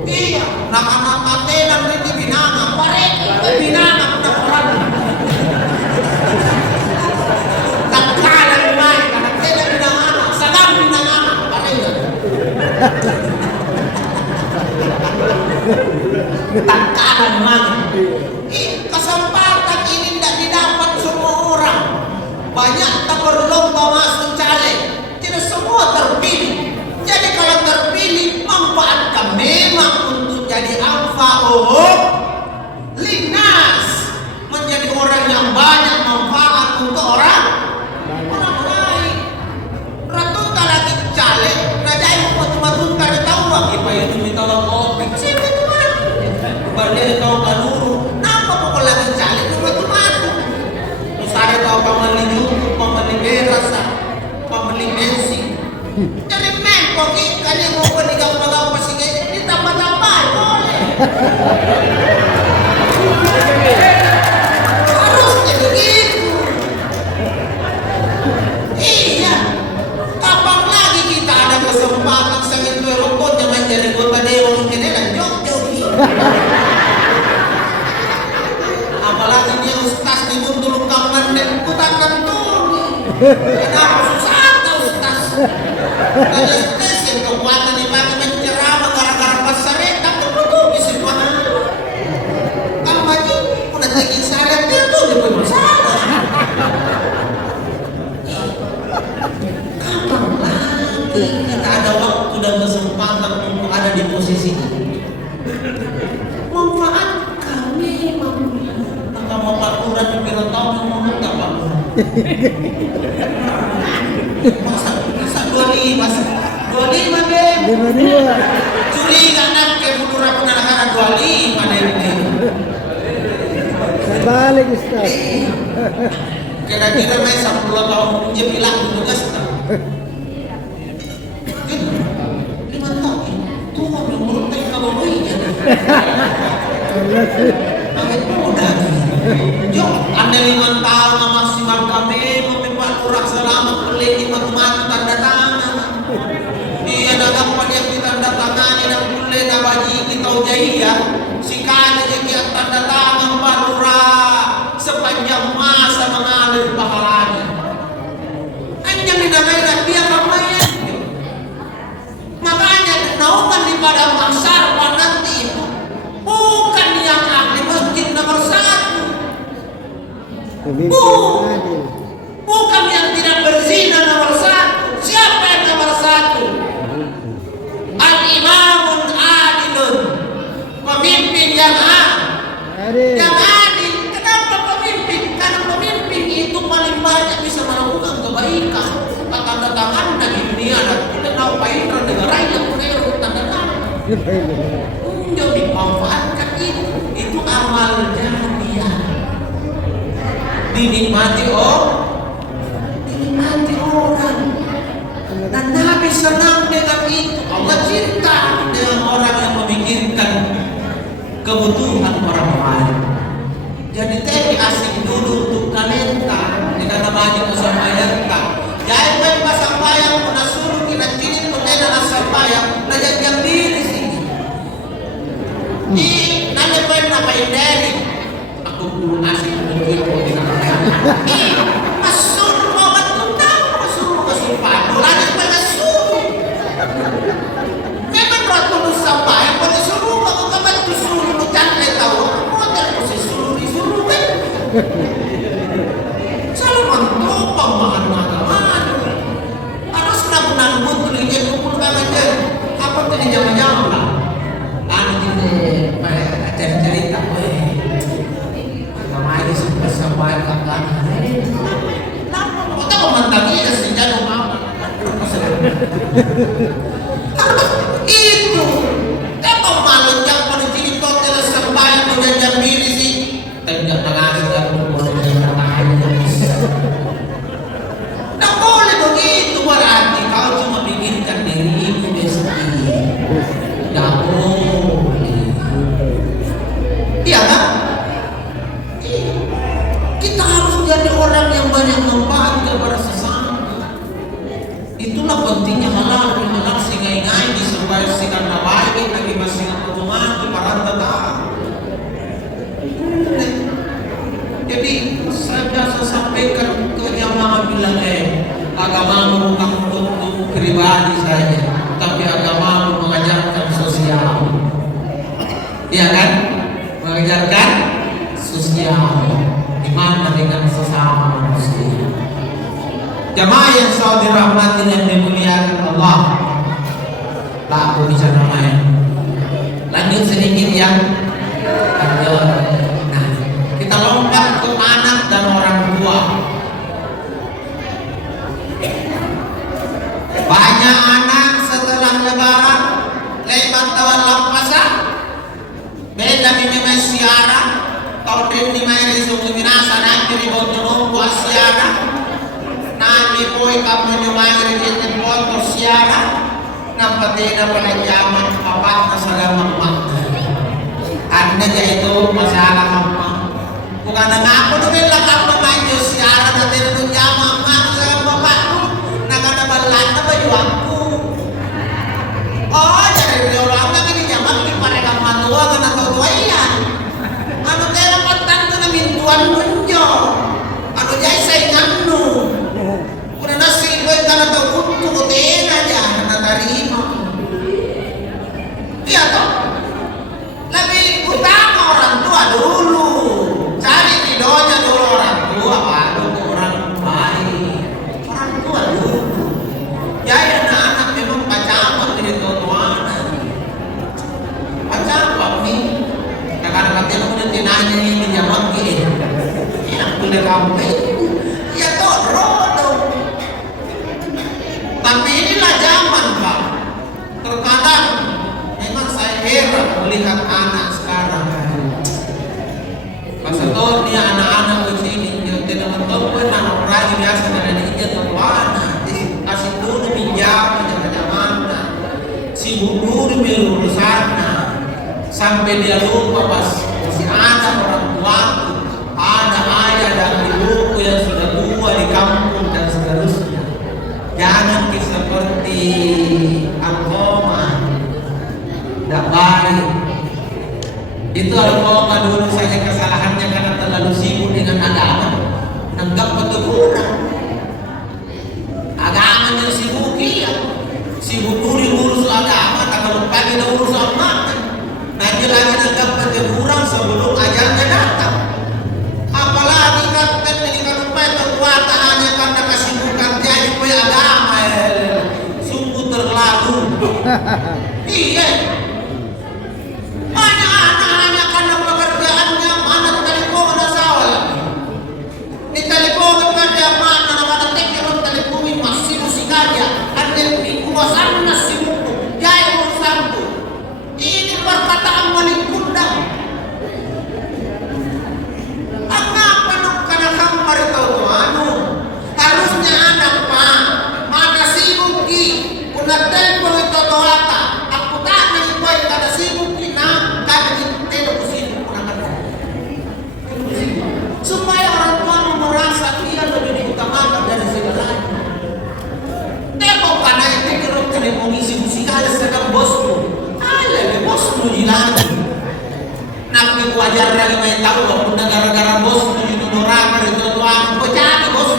Iya, nak-nak matenan ini binana, parek binana udah orang. Tak kalah main, karena tidak binana, sadam binana, parek. Tak kalah main. Kesempatan ini tidak didapat semua orang. Banyak tak berlomba masuk caleg, tidak semua terpilih. Jadi kalau terpilih, manfaatkan memang untuk jadi anfa'uhum linnas, menjadi orang yang banyak manfaat untuk orang lain. Ratun lagi caleg, rajai betul-betul tak tahu bagi pak itu minta kopi. Saya itu mana? Balik tahu kaluru. Napa pokok lagi caleg betul-betul. Misalnya tahu pembeli YouTube, pembeli beras, pembeli bensin. Jadi memang kan yang mau beli gampang-gampang pasti ditambah-tambah boleh. Harusnya begitu. Iya. Kapan lagi kita ada kesempatan sangat berokok jangan jadi kota dewan ini dan jauh-jauh. Apalagi dia ustaz di Guntur Kaman dan Kutangan tuh. Kenapa susah atau ustaz? Ada tes yang kekuatan dipakai menceramah gara-gara pasarnya tapi betul bisa mahal. Kan bagi udah tinggi syariat itu juga masalah. Kapan lagi kita ada waktu dan kesempatan untuk ada di posisi ini? Manfaatkan memang. Nggak mau paturan di bilang tahun yang mau nggak Pak? Masa 25 25 deh. 52. Curiga nak ke budur aku nak 25 deh ini. Balik Ustaz. Kira-kira may 10 tahun dia bilang tugas tak? 5 tahun. Tuhan yang merutai kababoynya. Bakit muda? Yo, anda 5 tahun na maksimal kami memimpat kurang selama kulit matu-matu tanda tangan. Dia nagapan yang ditanda tangani dan kulit na baji kita ujaiya. Sikana jadi yang tanda tangan panura sepanjang masa mengalir pahalanya. Hanya dinamaikan dia ramaian. Makanya naukan di padang mahsyar nanti itu bukan yang ahli masjid nomor 1. Bukan yang tidak berzina nomor 1. Siapa yang nomor 1? Al-imamun adilun, pemimpin yang adil. Yang adil. Kenapa pemimpin? Karena pemimpin itu paling banyak bisa melakukan kebaikan. Tanda tangan di dunia dan kita tahu pahiran negara yang punya tanda tangan. Untuk dimanfaatkan itu amal jariah. Dinikmati orang. Dan Nabi senang dengan itu. Allah cinta dengan orang yang memikirkan kebutuhan orang lain. Jadi tadi asing dulu untuk talenta. Tidak banyak sambayanta. Jadi may pasambayang mo na suruh kinagkinit mo tayo na nasambayang na yang diri sini. Di nalipay na kay Daddy. Ako po asing mungkin ko dinakayan. Masuruh mo matutang. Masuruh ka sumpado. Lahat pa nasuruh. Memang rato mo sambayang. Pag suruh mo kung kaman suruh mo dyan ay tao. Model mo si suruh kan. Selalu mentopang mahal nanggut tulinya kumpul banget deh. Apa tuh di zaman-zaman lah. Anak ini cerita kemarin sampai kakak. Kita komentarnya sejauh mau. Itu apa malu yang pada cerita telah sampai menjajah diri sih. Tidak terlalu tak boleh begitu berarti kau cuma pikirkan dirimu sendiri. Tak boleh. Iya kan? Kita harus jadi orang yang banyak membantu kepada sesama. Itulah pentingnya halal singai-ngai supaya sikan nabaik lagi masih ngomong di parantata. Jadi saya biasa sampaikan ke jamaah bilang agama bukan untuk pribadi saja, tapi agama mengajarkan sosial. Iya kan? Mengajarkan sosial. Di mana dengan sesama manusia. Jamaah yang selalu dirahmati dan dimuliakan Allah. Tak aku bicara main. Lanjut sedikit yang lanjut. Nah, kita lompat ke anak dan orang tua. Banyak anak setelah lebaran lewat tawar lampasan beda minimai siara tahun ini main risuk minasa nanti ribon buat siara nanti boy kamu nyumai rikin foto siara nampatina pada zaman papat masalah mak anda itu masalah apa bukan aku tuh bilang kamu main siara nanti itu zaman masalah bapak nakana balan na baju aku. Oh, dari orang kan ini zaman di mereka matua kan atau tuayan. Ano kaya patan ko na mintuan munyo. Ano jay saingan no. Kuna nasilboy ka na daw kunto ko tena dyan na natarima. Iya to. Labi utama orang tua dulu. Cari ridonya dulu orang tua baru orang baik. Orang tua dulu. Jadi anak-anak memang pacaman dari tuan-tuan. Pacaman nih. Kadang-kadang dia kemudian tinanya ini zaman ini. Enak boleh ramai. Ya toh rodo. Tapi inilah zaman Pak. melihat anak sekarang. Masa tuh dia anak-anak di sini, dia tidak tahu pun anak lagi biasa dengan dia terwana, kasih dulu pinjam jangan-jangan, sibuk dulu berurusannya, sampai dia lupa pas masih ada orang tua, ada ayah dan ibuku yang sudah tua di kampung dan seterusnya. Jangan seperti Alkoma, tidak baik. Itu Alkoma dulu saja kesalahannya karena terlalu sibuk dengan agama, menganggap keturunan. Agama yang sibuk ya, sibuk dulu urus agama, tak kalau pagi dah urus agama. Nanti lagi menganggap keturunan sebelum ajalnya datang. Apalagi kan menjadikan upaya kekuatan hanya karena kesibukan jadi upaya agama, sungguh terlalu. Iya. Wajar lagi main tahu bahwa gara-gara bos itu orang itu tuang pecah bos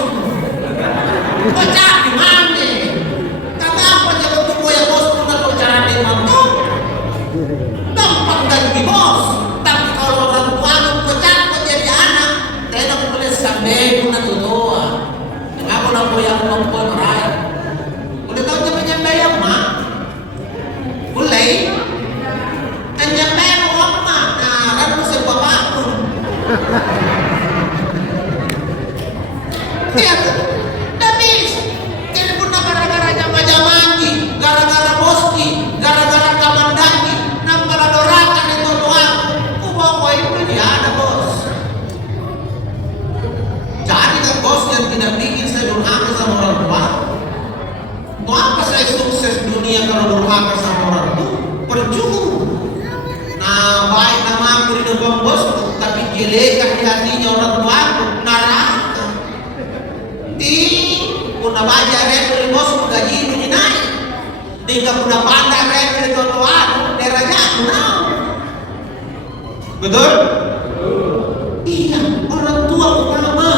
pecah di mana kenapa jangan tunggu ya bos atau cara dia mampu gampang ganti bos tapi kalau orang tua pecah kok jadi anak tidak boleh sampai guna tutua kenapa nak yang mampu merayap boleh tahu caranya bayar mak boleh hanya bayar ya, tapi telepon gara-gara jama-jamani, gara-gara boski, gara-gara kamandaki, nampak dorakan itu doang. Bawa itu dia ada bos. Jadi kan bos yang tidak bikin saya durhaka sama orang tua. Mau apa saya sukses dunia kalau durhaka sama orang tua? Percuma. Nah, baik nama beri depan bos, tapi jelekan di hatinya orang tua, neraka. Kuna baca rekor bos gaji ini naik, tinggal kuna pandang rekor totoan, derajat naik. Betul? Iya, orang tua utama.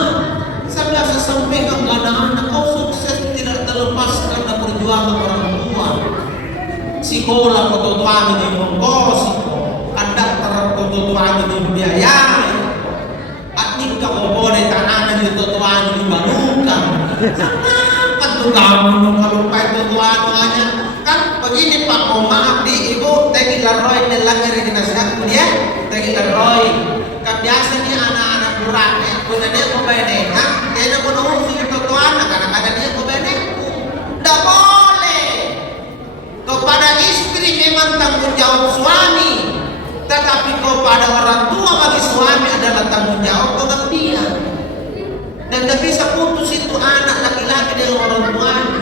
Saya biasa sampaikan ke anak-anak, kau sukses tidak terlepas karena perjuangan orang tua. Sekolah totoan ini mengkos. Tuan itu biaya, atik kau boleh tanah itu tuan itu barukan. Kenapa tuh kamu kalau pakai tuan tuannya? Kan begini Pak, mau maaf di ibu, tegi laroi nelanggar di nasihat dia, tegi laroi. Kan biasanya anak-anak durane, punya dia pembedek, dia nak menunggu itu tuan, kadang-kadang dia pembedek. Tidak boleh. Kepada istri memang tanggung jawab suami. Tetapi kepada orang tua bagi suami adalah tanggung jawab pengabdian. Dan tidak bisa putus itu anak laki-laki dengan orang tuanya.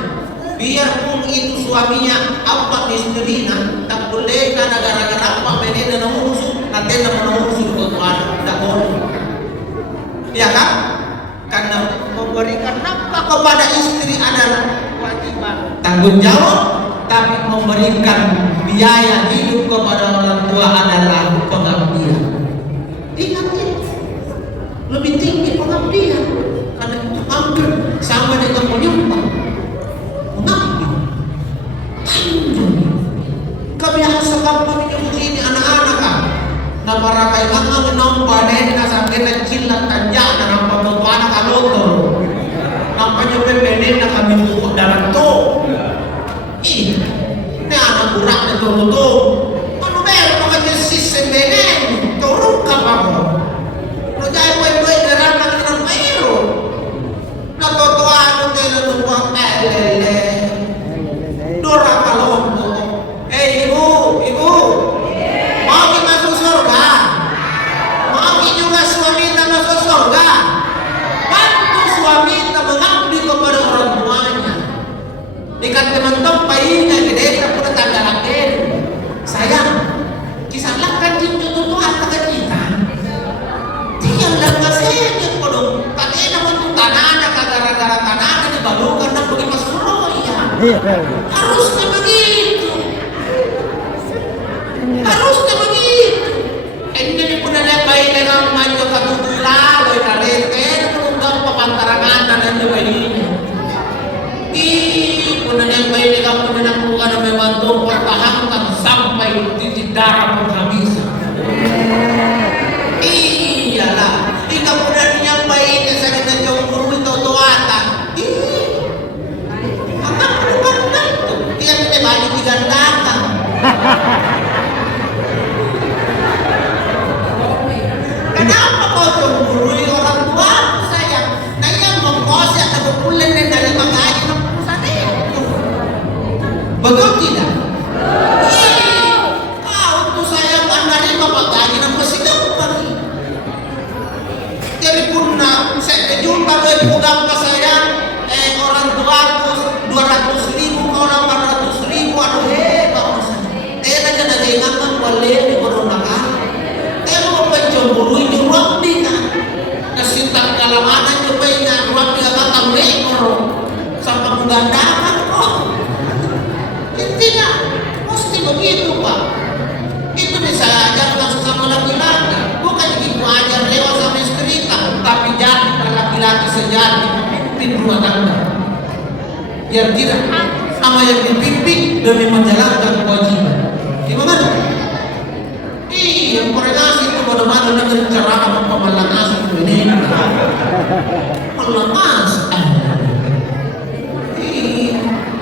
Biarpun itu suaminya apa istrinya, tak boleh karena gara-gara apa beda dan musuh, nanti nama musuh tuan tidak boleh. Ya kan? Karena memberikan nafkah kepada istri adalah kewajiban, tanggung jawab. Tapi memberikan biaya hidup kepada orang tua adalah pengabdian. Ingat itu, lebih tinggi pengabdian karena itu hampir sama dengan menyumbang. Mengabdi, tanggung. Kebiasaan kampung ini begini anak-anak kan. Nama rakai anak nampak nenek sampai kecil tanjak dan nampak tuan anak alotor. Nampaknya pembedek nak kami tuh dalam tuh. Ini anak burak itu tuh, kalau bayar pakai sistem benen, turun kamu. Kalau jadi kue derana dengan bayar, nak tuan itu dengan uang lele, dorang kalau ibu, mau Harusnya begitu. Harusnya begitu. Ini pun ada baik dengan maju katutula, baik kareten, menunggang papantarangan dan sebagainya. Pun ada yang baik dengan menaklukan dan membantu pertahankan sampai titik darah penghabisan. Iyalah, ika pun yang baik sa kita jauh guru itu tuatan. Anak bukan itu, dia tidak banyak digandakan. Kenapa kau cemburui orang tua sayang? Nah yang mengkosnya atau pulen dan dari magaji ng perusahaan itu. Betul tidak? Kau tuh sayang dari magaji ng pasigapan. Jadi pun na saya jumpa dengan pulang pa sayang orang tua 200,000 orang 400,000 ano bagus. Tena dyan nag-ingat ng wali ni Corona. Cemburu itu ruang dina nasintang kalamanan juga ingat ruang dia kata mekor sampai menggandakan kok intinya mesti begitu Pak. Itu disajarkan sesama laki-laki, bukan begitu ajar lewat sama istri tapi jadi laki-laki sejati pemimpin rumah tangga biar tidak sama yang dipimpin demi menjalankan kewajiban. Gimana tuh? Yang koordinasi itu bagaimana dengan cara pemalangas ini melamas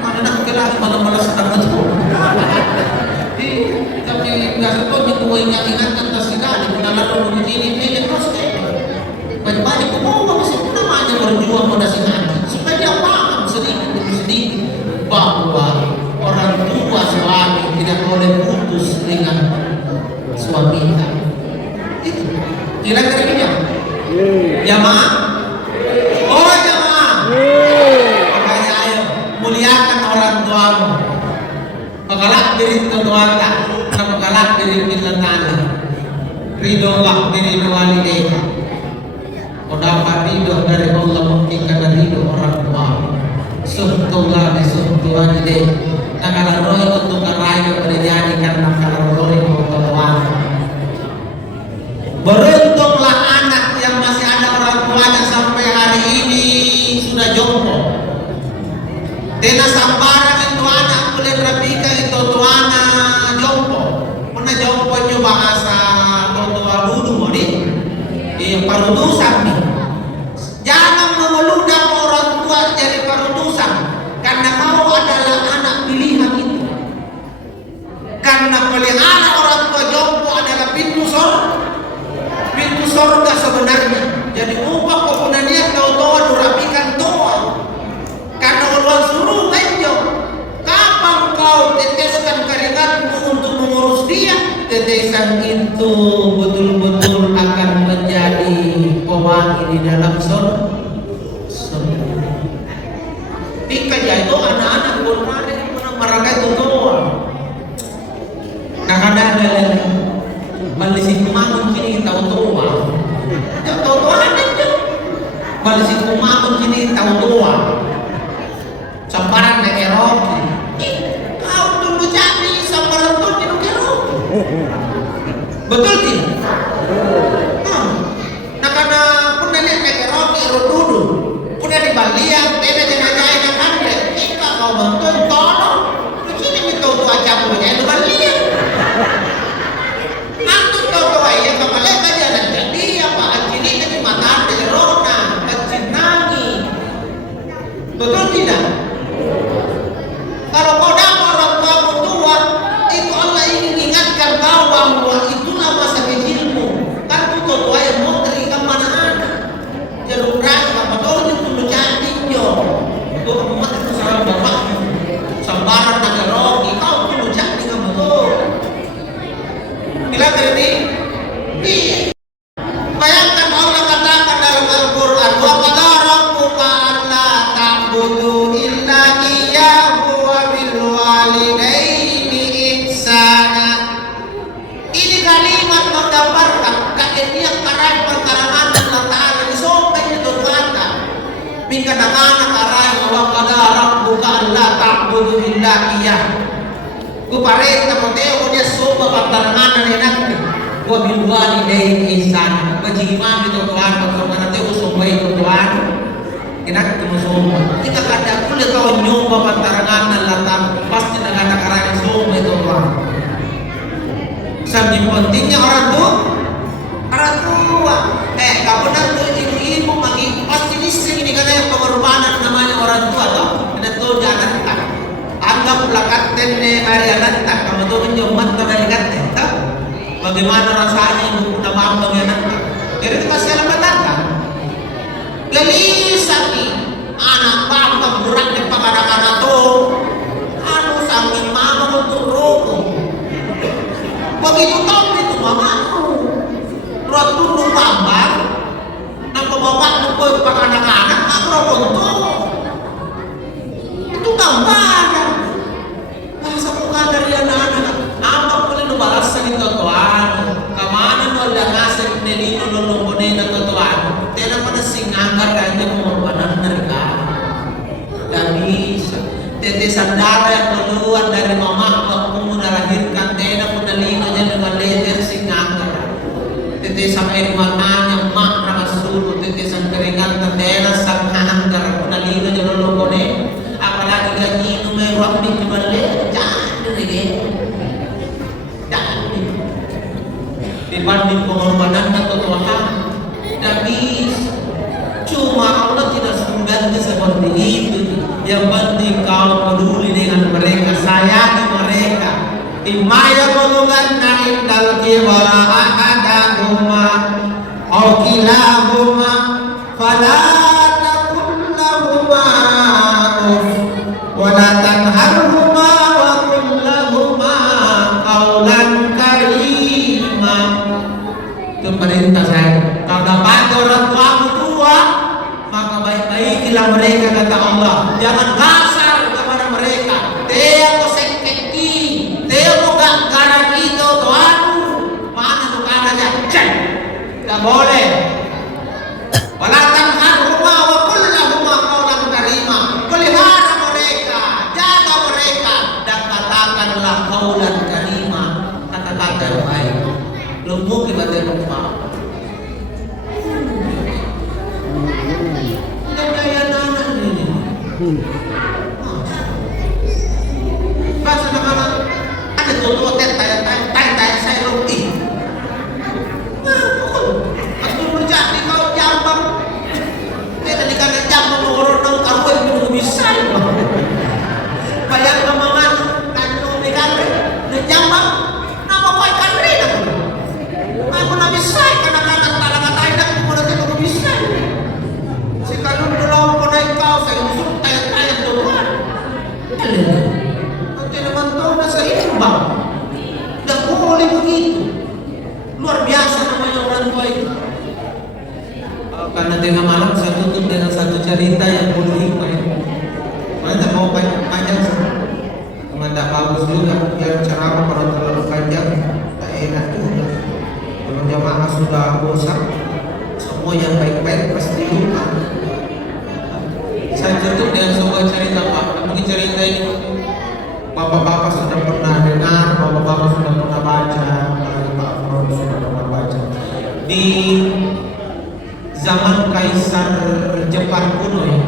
mana nak kira malas tangan tu tapi biasa tu di tua ingat-ingatan tersikali kita lalu begini ini terus banyak-banyak pembawa masih namanya berjuang pada sinati supaya dia paham sedikit demi sedikit bahwa orang tua suami tidak boleh putus dengan suaminya. Itu kira-kira ini jamaah. Oh jamaah. Makanya ayo muliakan orang tuamu. Pagkalak diri tutuata, pagkalak diri pinlatana. Ridolah diri walidayka. O dapat ridho dari Allah memberikan ridho orang tua. Suhtullah bisuhtu walidayka. Nakalaroi untuk karayo terjadi karena kalaroi beruntunglah anak yang masih ada orang tuanya sampai hari ini sudah jompo. Tena sambaran itu anak kulit rabika itu tuana jompo. Pernah jompo itu bahasa tua dulu nih. Parutusan nih. Jangan mengeludah orang tua jadi parutusan karena kau adalah anak pilihan itu. Karena pelihara orang tua jompo adalah pintu surga sebenarnya. Jadi upah kepunannya kau toa durapikan toa. Karena orang suruh enjo. Kapan kau teteskan keringatmu untuk mengurus dia, tetesan itu betul-betul akan menjadi pewangi di dalam surga. Tika itu anak-anak kemarin mereka itu toa. Nah kadang ada balisin kumangun kini tahu tua. Tahu tua aja. Balisin kumangun kini tahu tua. Sambaran naik eroki. Kau dulu jadi sambaran tuh di eroki. Betul tidak? Nah karena pun naik eroki dulu. Udah di Balian, beda jenazah yang ada. Kita kau bantu tolong. Begini itu tua campurnya itu Balian. Betul tidak? Kalau kau dapat orang tua tua, itu Allah ingin ingatkan kau bahwa itulah masa kecilmu. Kan itu tua yang mau terikat mana anak. Jalur rasa betul itu menjadi jo. Itu umat itu salah bapak. Sambaran naga rogi, kau itu menjadi nggak betul. Bila ini, bayangkan Allah katakan dalam Al-Quran, wa qala rabbuka alla ta'budu illa iyyahu wa bil walidaini ihsana. Ini kalimat menggambarkan keenian karai perkarangan Allah Ta'ala di sopan itu Tuhan. Bingkan anak karai wa qala rabbuka alla ta'budu ya. Ku parenta mo teo dia soba pantarangan na enak. Wa bilwali dai ihsan. Bajimam itu Tuhan pagkaman teo soba itu Tuhan. Enak tu soba. Kita kada kulit kau nyoba pantarangan na latang pasti na kada karang soba itu Tuhan. Sabi pentingnya orang tua. Kamu nanti ibu-ibu magi pasti disini ini karena yang pengorbanan namanya orang tua toh. Ada tuh jangan tak. Anggap belakang tene hari anak tak. Kamu tuh menyomat dari kate. Tahu? Bagaimana rasanya ibu udah mampu anak tak? Jadi itu kasih alamat kan? Gelisah nih anak bangga berat di anak tuh. Anu sambil mama untuk rokok. Begitu tahu itu mama. Waktu lu tambah, nak bapak lu kau pakai anak-anak, aku rontok. Itu tambahan. Masa muka dari anak-anak, apa boleh lu balas gitu tuan? Kamana lu ada ngasih neni lu nongkonin atau tuan? Tidak pada singanggar aja pengorbanan mereka. Gak bisa. Tetesan darah yang keluar dari mama waktu melahirkan, tidak pun lino dengan leher singanggar. Tetesan air matanya mak rama suruh tetesan keringat tendela sang hanggar punalino jalur lokone apalagi gaji itu merah di kembali jangan lagi jangan dibanding pengorbanan atau Tuhan tapi cuma Allah tidak mengganti seperti itu. Yang penting kau peduli dengan mereka, sayangi mereka. Imaya golongan indal kibara ahadahuma aw kilahuma fala taqul lahuma uff wa la tanharhuma wa qul lahuma qawlan karima. Itu perintah saya. Kalau dapat orang tuamu tua, maka baik-baikilah mereka kata Allah. Jangan kasar kepada mereka. Dia tidak boleh. Walatan haruma wa kullahuma qawlan karima. Pelihara mereka, jaga mereka dan katakanlah qawlan karima, kata-kata baik. Lumpuh kita lupa. Gaya nanan ini. Bahasa nama ada tuh tanya saya roti. Jadi kau jambang, kita dikatakan jambang orang tahu kau yang bisa. Bayar kemangan dan numikan di jambang, nama kau ikan rida. Aku nak bisa karena kata-kata tidak kemudian aku bisa. Sekarang dulu kau naik kau saya musuh tanya-tanya Tuhan. Nanti teman tahu nasa imbang, tidak boleh begitu. Luar biasa namanya orang tua itu. Karena tengah malam saya tutup dengan satu cerita yang penuh hikmah. Mana tak mau panjang, cuma tak bagus juga. Yang ceramah kalau terlalu panjang, tak enak juga. Kalau jamaah sudah bosan, semua yang baik-baik pasti lupa. Saya tutup dengan sebuah cerita Pak. Mungkin cerita ini bapak-bapak sudah pernah dengar, bapak-bapak sudah pernah baca, Pak Front sudah pernah baca. Di zaman Kaisar Jepang kuno ya,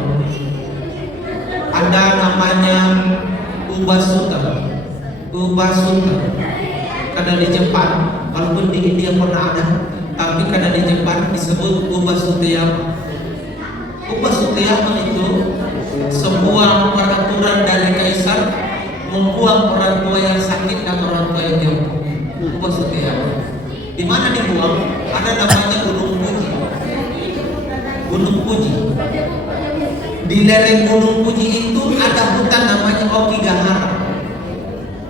ada namanya Ubasuta. Karena di Jepang, walaupun di India pernah ada, tapi karena di Jepang disebut Ubasuteyama. Ubasuteyama itu sebuah peraturan dari Kaisar membuang orang tua yang sakit dan orang tua yang jauh. Ubasuteyama. Di mana dibuang? Ada namanya Gunung Puji. Di lereng Gunung Puji itu ada hutan namanya Okigahara.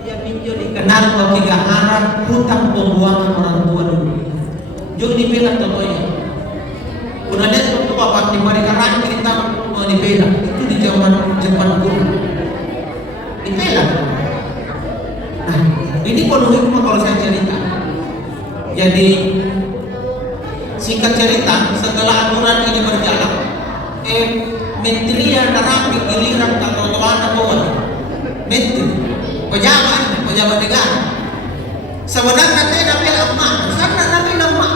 Ya pinjau dikenal Okigahara, hutan pembuangan orang tua dulu. Jom dipela contohnya. Kemudian tentu bapak di mereka rang kita mau dipela. Itu di zaman Jepang dulu. Dipela. Nah, ini penuh hikmah kalau saya cerita. Jadi singkat cerita, setelah aturan ini berjalan, Menteri yang terapi giliran tak trotoar atau menteri pejabat negara. Sebenarnya tidak bilang emak, karena nabi emak.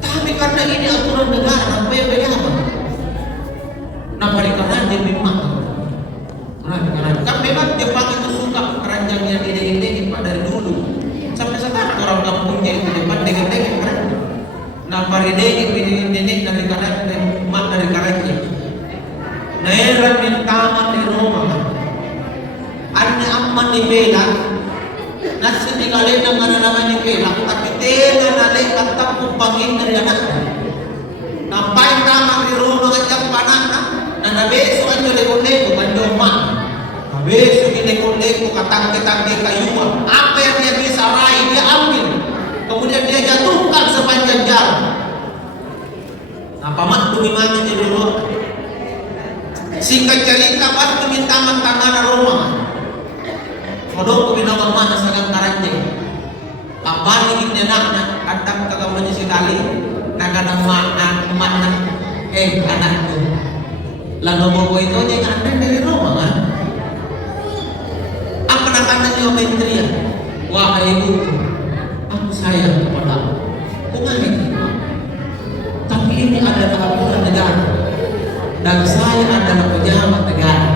Tapi karena ini aturan negara, apa yang pejabat? Napa dikeranjang memang? Kan memang Jepang itu suka keranjang yang ide-ide dari dulu. Sampai sekarang orang kampungnya itu Jepang dengan kan. Napa ide-ide dari keranjang, emak dari keranjang. Naira mintaman di rumah. Ada aman di Bela. Nasi tinggalin ng naman ni Bela. Tapi tena nalay katap kupangin dari anak. Nampay tamang di rumah kanyang panak na. Nanabeso kanyo lego-lego kanyo mak. Nabeso lego-lego katangke-tangke kayuan. Apa yang dia bisa raih dia ambil. Kemudian dia jatuhkan sepanjang jalan. Apa mak dumimanya di rumah. Singkat cerita pas tumintaman tangan rumah. Kodok kuminawan mana sangat karanjeng. Abang ingin anaknya kadang kagamanya sekali. Nakadang mana anakku. Lalu bawa itu aja yang ada dari rumah kan. Apa nakanan yang menteri ya? Wahai ibu, aku sayang kepadamu. Bukan itu. Tapi ini adalah aturan negara. Dan saya adalah pejabat negara.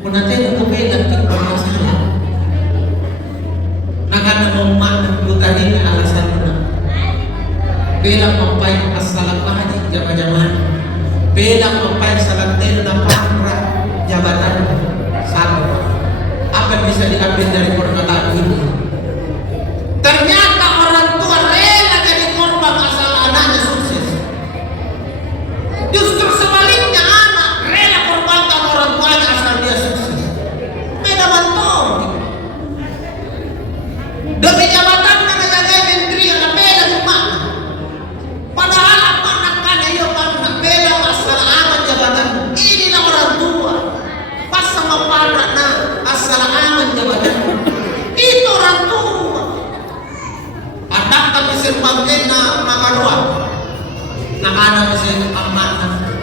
Penantian kebelan tinggal saya. Nakana memak bukan ini alasan benar. Bela mampai asal pahadi jabatan. Bela mampai salantel na pangra jabatan satu. Apa yang bisa diambil dari perkataan ini? Ternyata orang tua rela jadi korban asal anaknya sukses. Justru sebaliknya anak rela korbankan orang tuanya asal dia sukses. Beda bantul. Demi jabatan menjaga menteri yang beda rumah. Padahal apa anak ayo anak beda asal aman jabatan. Inilah orang tua. Pas sama panak na asal aman jabatan. Itu orang tua. Anak kami serbangin na makalua. Nakana kasi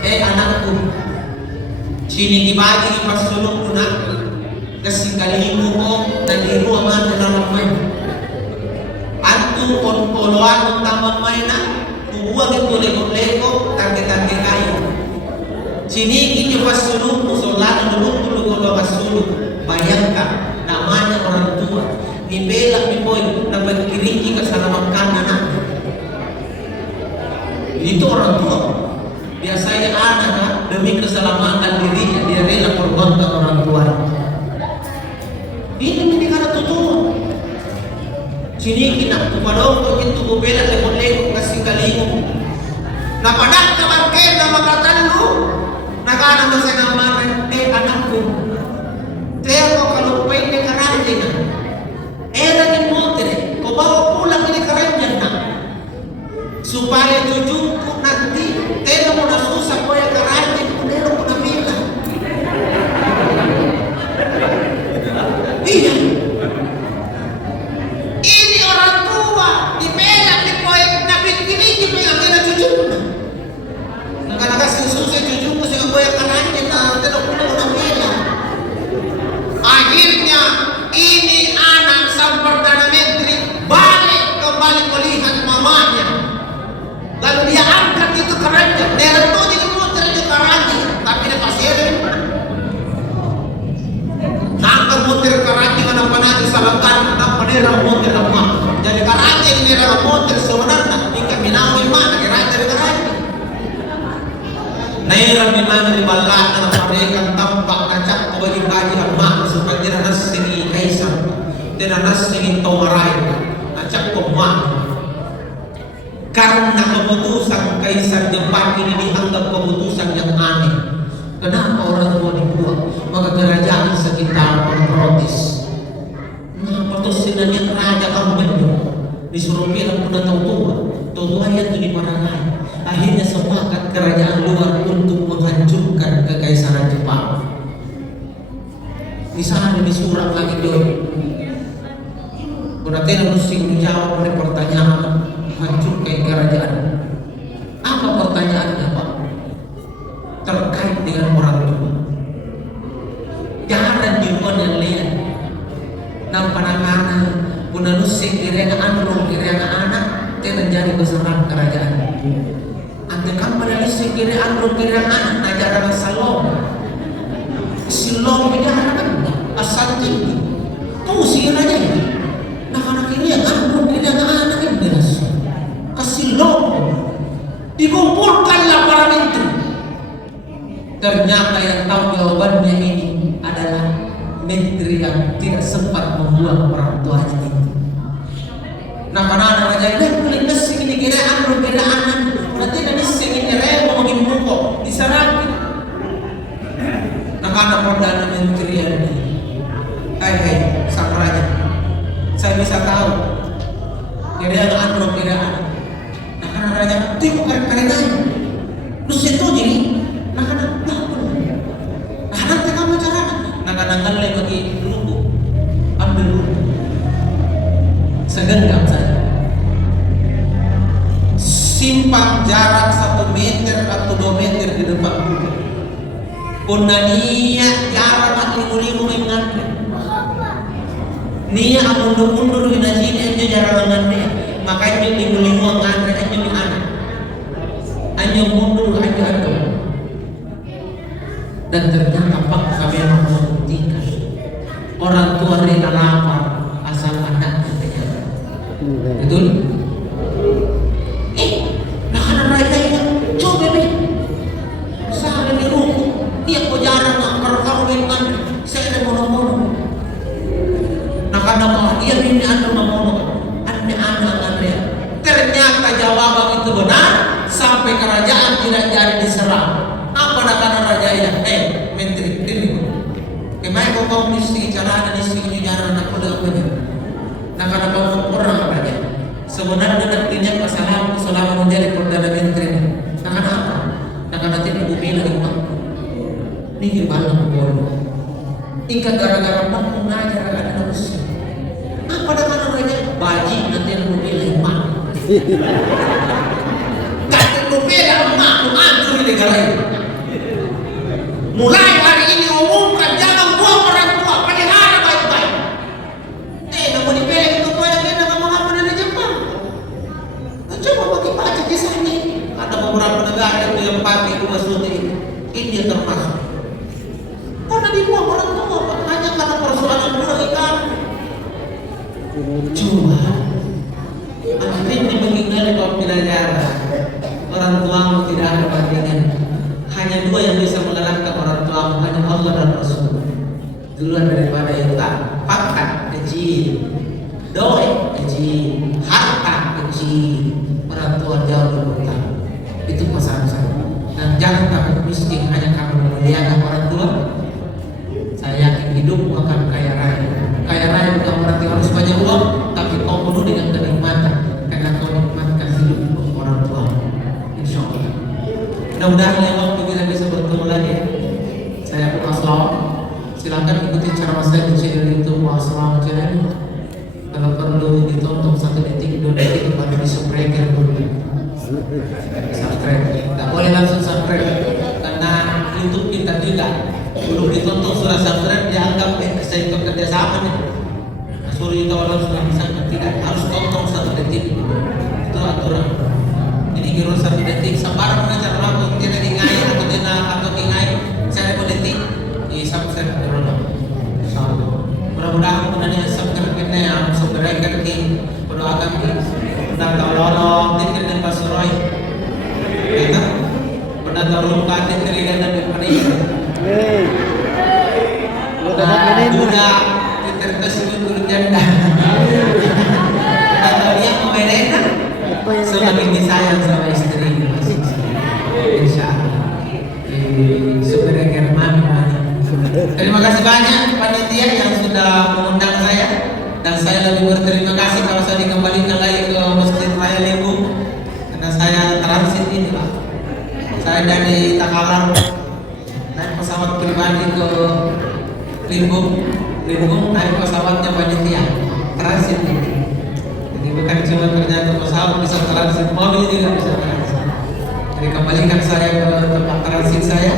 anakku sini dibagi pas sulung ko na kasi kalimu ko nagiru ang mga nalamay anto poloan ng tamang may na kubuwag ito lego-lego tangke-tangke kayo sinigi niyo pas sulung ko solano nulong-tulong ko pas sulung bayangkan namanya orang tua nibela ni boy na pagkiringi ka sa lamang kanan itu orang tua. Biasanya anak demi keselamatan dirinya dia rela korbankan orang tua. Ini negara tutup. Sini kita kepada untuk itu bela lego-lego kasih kalimu. Nah pada kebangkitan nama katamu, nakana masih nama anakku. Teo kalau pengen karantin, lagi motor, kau bawa pulang ini karantin supaya cucuku nanti telo mo na susah ko yung karantin kunero mo na bilang. Iya. Ini orang tua dipelang ni ko yung napitkinigin mo yung kina cucuku na. Nagkanagas susah cucuku sa ko yung karantin na telo mo na bilang. Akhirnya ini anak sang Perdana Menteri balik kembali melihat mamanya. Lalu dia angkat itu keranjang, dia tuh jadi muter itu keranjang, tapi dia pasti ada. Angkat muter keranjang ada panah disalahkan, apa dia muter apa? Jadi keranjang ini adalah muter sebenarnya, jika minawin mana keranjang keranjang. Naira memang di balat dan mereka tampak acak bagi bagi emak supaya tidak nasi kaisar, tidak nasi tomarai, acak emak. Karena keputusan Kaisar Jepang ini dianggap keputusan yang aneh. Kenapa orang tua dibuang? Maka kerajaan sekitar memprotes. Nah, putusannya raja kamu disuruh bilang udah tahu tua yang itu dimarahin. Akhirnya sepakat kerajaan luar untuk menghancurkan kekaisaran Jepang. Di sana disuruh lagi doi. Berarti harus dijawab oleh pertanyaan. Hancurkan kerajaan. Apa pertanyaannya Pak? Terkait dengan orang tua. Jangan di yang lihat nang panakana puna nusik kira andro kira anak tidak jadi besaran kerajaan. Ante kan pada nusik kira andro kira anak najara salom silom bidahan asal tinggi tuh sih aja. Nah anak kira andro kira anak yang beres kasilom dikumpulkanlah para menteri. Ternyata yang tahu jawabannya ini adalah menteri yang tidak sempat membuang orang tuanya itu. Nah karena anak raja ini kulit nasi ini kira andro kira anak berarti dari sini kira mau dibuka disarapi. Nah karena perdana menteri ini, hai sang raja, saya bisa tahu kira andro kira anak. Nah karena raja itu bukan karena terus itu jadi nah karena nanti kamu cara nakal lagi dulu ambil dulu segenggam saja simpang jarak 1 meter atau 2 meter di depan dulu punania jarak limu-limu mengantre nia mundur-mundur di sini aja jarak mengantre makanya limu-limu mengantre aja di anak aja mundur aja dan ternyata Pak kami membuktikan orang tua rela lapar asal anaknya ternyata betul. Nah karena raja ini coba deh saya di rumah dia kok jarang kalau kamu dengan saya ada mono-mono. Nah karena dia ini ada mono anak dia ternyata jawaban itu benar sampai kerajaan tidak jadi diserang. Apa nak karena raja ya? Menteri ini. Kemai kau mesti cara dan istri ini jangan nak pada apa ni. Nak karena kau orang raja. Sebenarnya nantinya kesalahan selama menjadi perdana menteri. Nak karena apa? Nak karena tidak bumi lagi mak. Ini gimana bodoh? Ikat gara-gara mak mengajar anak usia. Apa nak karena raja? Baji nanti bumi lagi mak. Kata bumi lagi mak mengatur negara ini. Mulai hari ini umumkan jangan buang orang tua, pelihara baik-baik. Namun dipilih itu tua yang kena kamu dari Jepang. Coba pakai baca kisahnya. Ada beberapa negara yang pakai rumah seperti ini. India termasuk. Karena dibuang orang tua, hanya karena persoalan ikan. Coba. Akhirnya ini mengingat kalau belajar orang tuamu tidak ada bandingan. Hanya 2 yang bisa mengalahkan orang tua, hanya Allah dan Rasul. Duluan daripada itu pakat kecil, doi kecil, harta kecil, orang tua jauh lebih utama. Itu pesan saya. Dan jangan takut miskin hanya kamu memuliakan orang tua. Saya yakin hidupmu akan kaya raya. Kaya raya bukan berarti harus banyak uang, tapi kau penuh dengan kenikmatan karena kau nikmatkan hidup orang tua. Insya Allah. Mudah-mudahan yang waktu kita bisa bertemu lagi. Saya Mas Lawan. Silakan ikuti ceramah saya di channel YouTube Mas Lawan channel. Kalau perlu ditonton 1 detik, 2 detik baru di subscribe dulu. Subscribe. Tak boleh langsung subscribe karena YouTube kita tidak. Belum ditonton sudah subscribe dianggap saya bekerja sama nih. Suruh itu orang sudah bisa tidak harus tonton 1 detik. Itu aturan. Jadi kira 1 detik sabar mengajar orang tidak ingai atau ingai saya 1 detik di subscribe dulu. Insyaallah. Mudah-mudahan kemudian subscribe kita yang subscribe kita berdoakan dan tolong dikir pasuroi. Kita pernah tolong kate terigan dan berpani. Udah kita kasih dulu janda. Atau dia mau mereka semakin disayang sama istri. Insyaallah. Supaya kerman. Terima kasih banyak panitia yang sudah mengundang saya dan saya lebih berterima kasih kalau saya dikembalikan lagi ke Masjid Raya Limbung karena saya transit ini Pak. Saya dari Takalar naik pesawat pribadi ke Limbung naik pesawatnya panitia transit ini. Jadi bukan cuma ternyata pesawat bisa transit, mobil juga bisa transit. Jadi kembalikan saya ke tempat transit saya.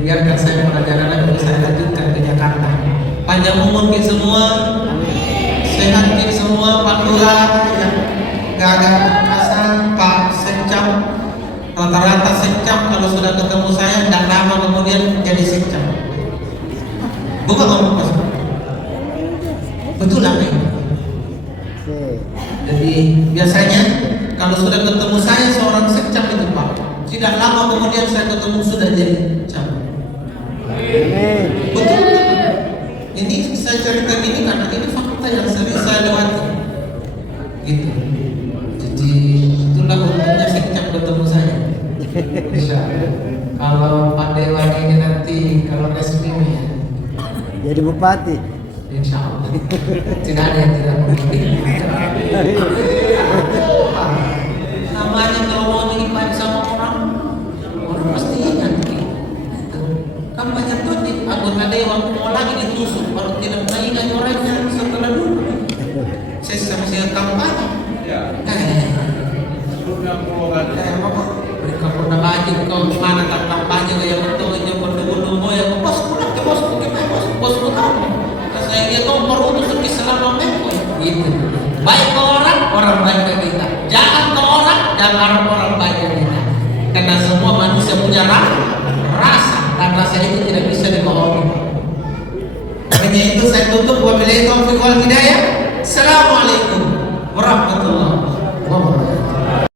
Biarkan saya pelajaran lagi, saya lanjutkan ke Jakarta. panjang umur kita semua, sehat kita semua, Pak Lurah yang gagah pasang, Pak Sekcam, rata-rata Sekcam kalau sudah ketemu saya tidak lama kemudian jadi Sekcam. Bukan ngomong pas, betul apa ini? Jadi biasanya kalau sudah ketemu saya seorang Sekcam itu Pak, tidak lama kemudian saya ketemu sudah jadi Sekcam. Betul. Ini saya cerita gini karena ini fakta yang sering saya lewati. Gitu. Jadi itulah untungnya Sekcam ketemu saya. Bisa. Kalau Pak Dewan ini nanti kalau resmi ya jadi bupati. Insya Allah. Tidak ada yang tidak mungkin. Namanya kalau mau diimpain sama orang pasti ingat. Kan banyak tuh anggota dewan mau lagi ditusuk baru tidak mengingat orangnya setelah dulu. Saya sama kampanye. Mereka pernah baju kau mana tak kampanye kayak betul aja berdua-dua ya bos pulang ke bos kamu. Saya lihat nomor untuk selama minggu gitu. Baik ke orang baik ke kita. Jangan ke orang baik ke kita. Karena semua manusia punya rasa dan rasa itu tidak bisa dibohongi. Hanya itu saya tutup. Wabillahi taufiq wal hidayah. Assalamualaikum warahmatullahi wabarakatuh.